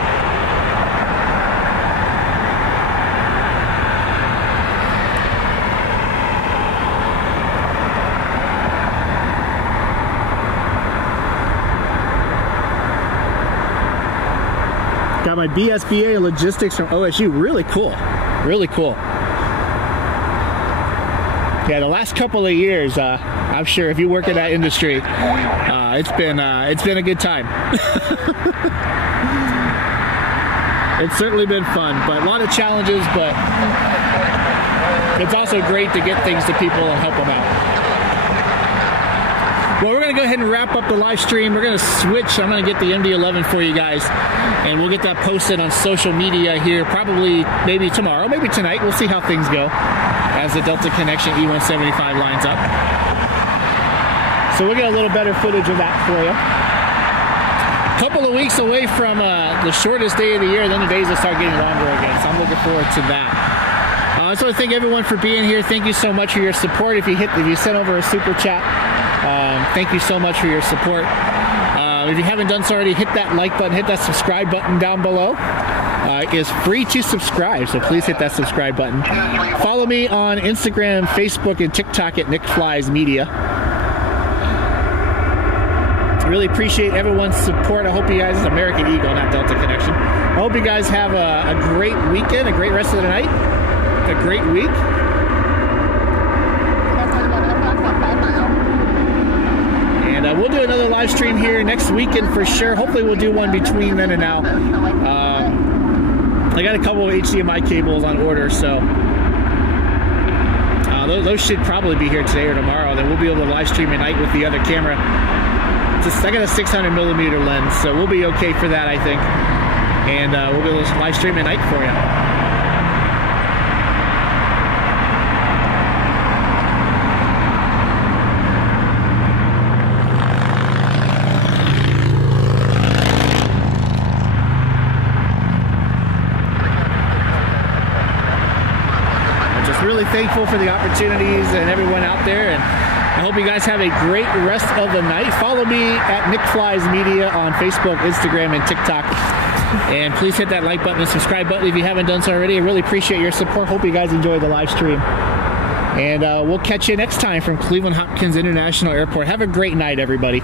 Got my BSBA in logistics from OSU. Really cool. Really cool. Yeah, the last couple of years, I'm sure if you work in that industry, it's been a good time. It's certainly been fun, but a lot of challenges, but it's also great to get things to people and help them out. Well, we're going to go ahead and wrap up the live stream. We're going to switch. I'm going to get the MD-11 for you guys, and we'll get that posted on social media here probably maybe tomorrow, maybe tonight. We'll see how things go as the Delta Connection E175 lines up. So we'll get a little better footage of that for you. A couple of weeks away from the shortest day of the year, then the days will start getting longer again, so I'm looking forward to that. I just want to thank everyone for being here. Thank you so much for your support. If you sent over a super chat, thank you so much for your support. If you haven't done so already, hit that like button, hit that subscribe button down below. It is free to subscribe, so please hit that subscribe button. Follow me on Instagram, Facebook, and TikTok at Nick Flies Media. Really appreciate everyone's support. I hope you guys, American Eagle, not Delta Connection. I hope you guys have a great weekend, a great rest of the night, a great week. we'll do another live stream here next weekend for sure. Hopefully we'll do one between then and now. I got a couple of HDMI cables on order, so those should probably be here today or tomorrow. Then we'll be able to live stream at night with the other camera. I got a 600mm lens, so we'll be okay for that, I think. And we'll be able to live stream at night for you. Really thankful for the opportunities and everyone out there, and I hope you guys have a great rest of the night. Follow me at Nick Flies Media on Facebook, Instagram, and TikTok, and please hit that like button and subscribe button if you haven't done so already. I really appreciate your support. Hope you guys enjoy the live stream, and we'll catch you next time from Cleveland Hopkins International Airport. Have a great night, everybody.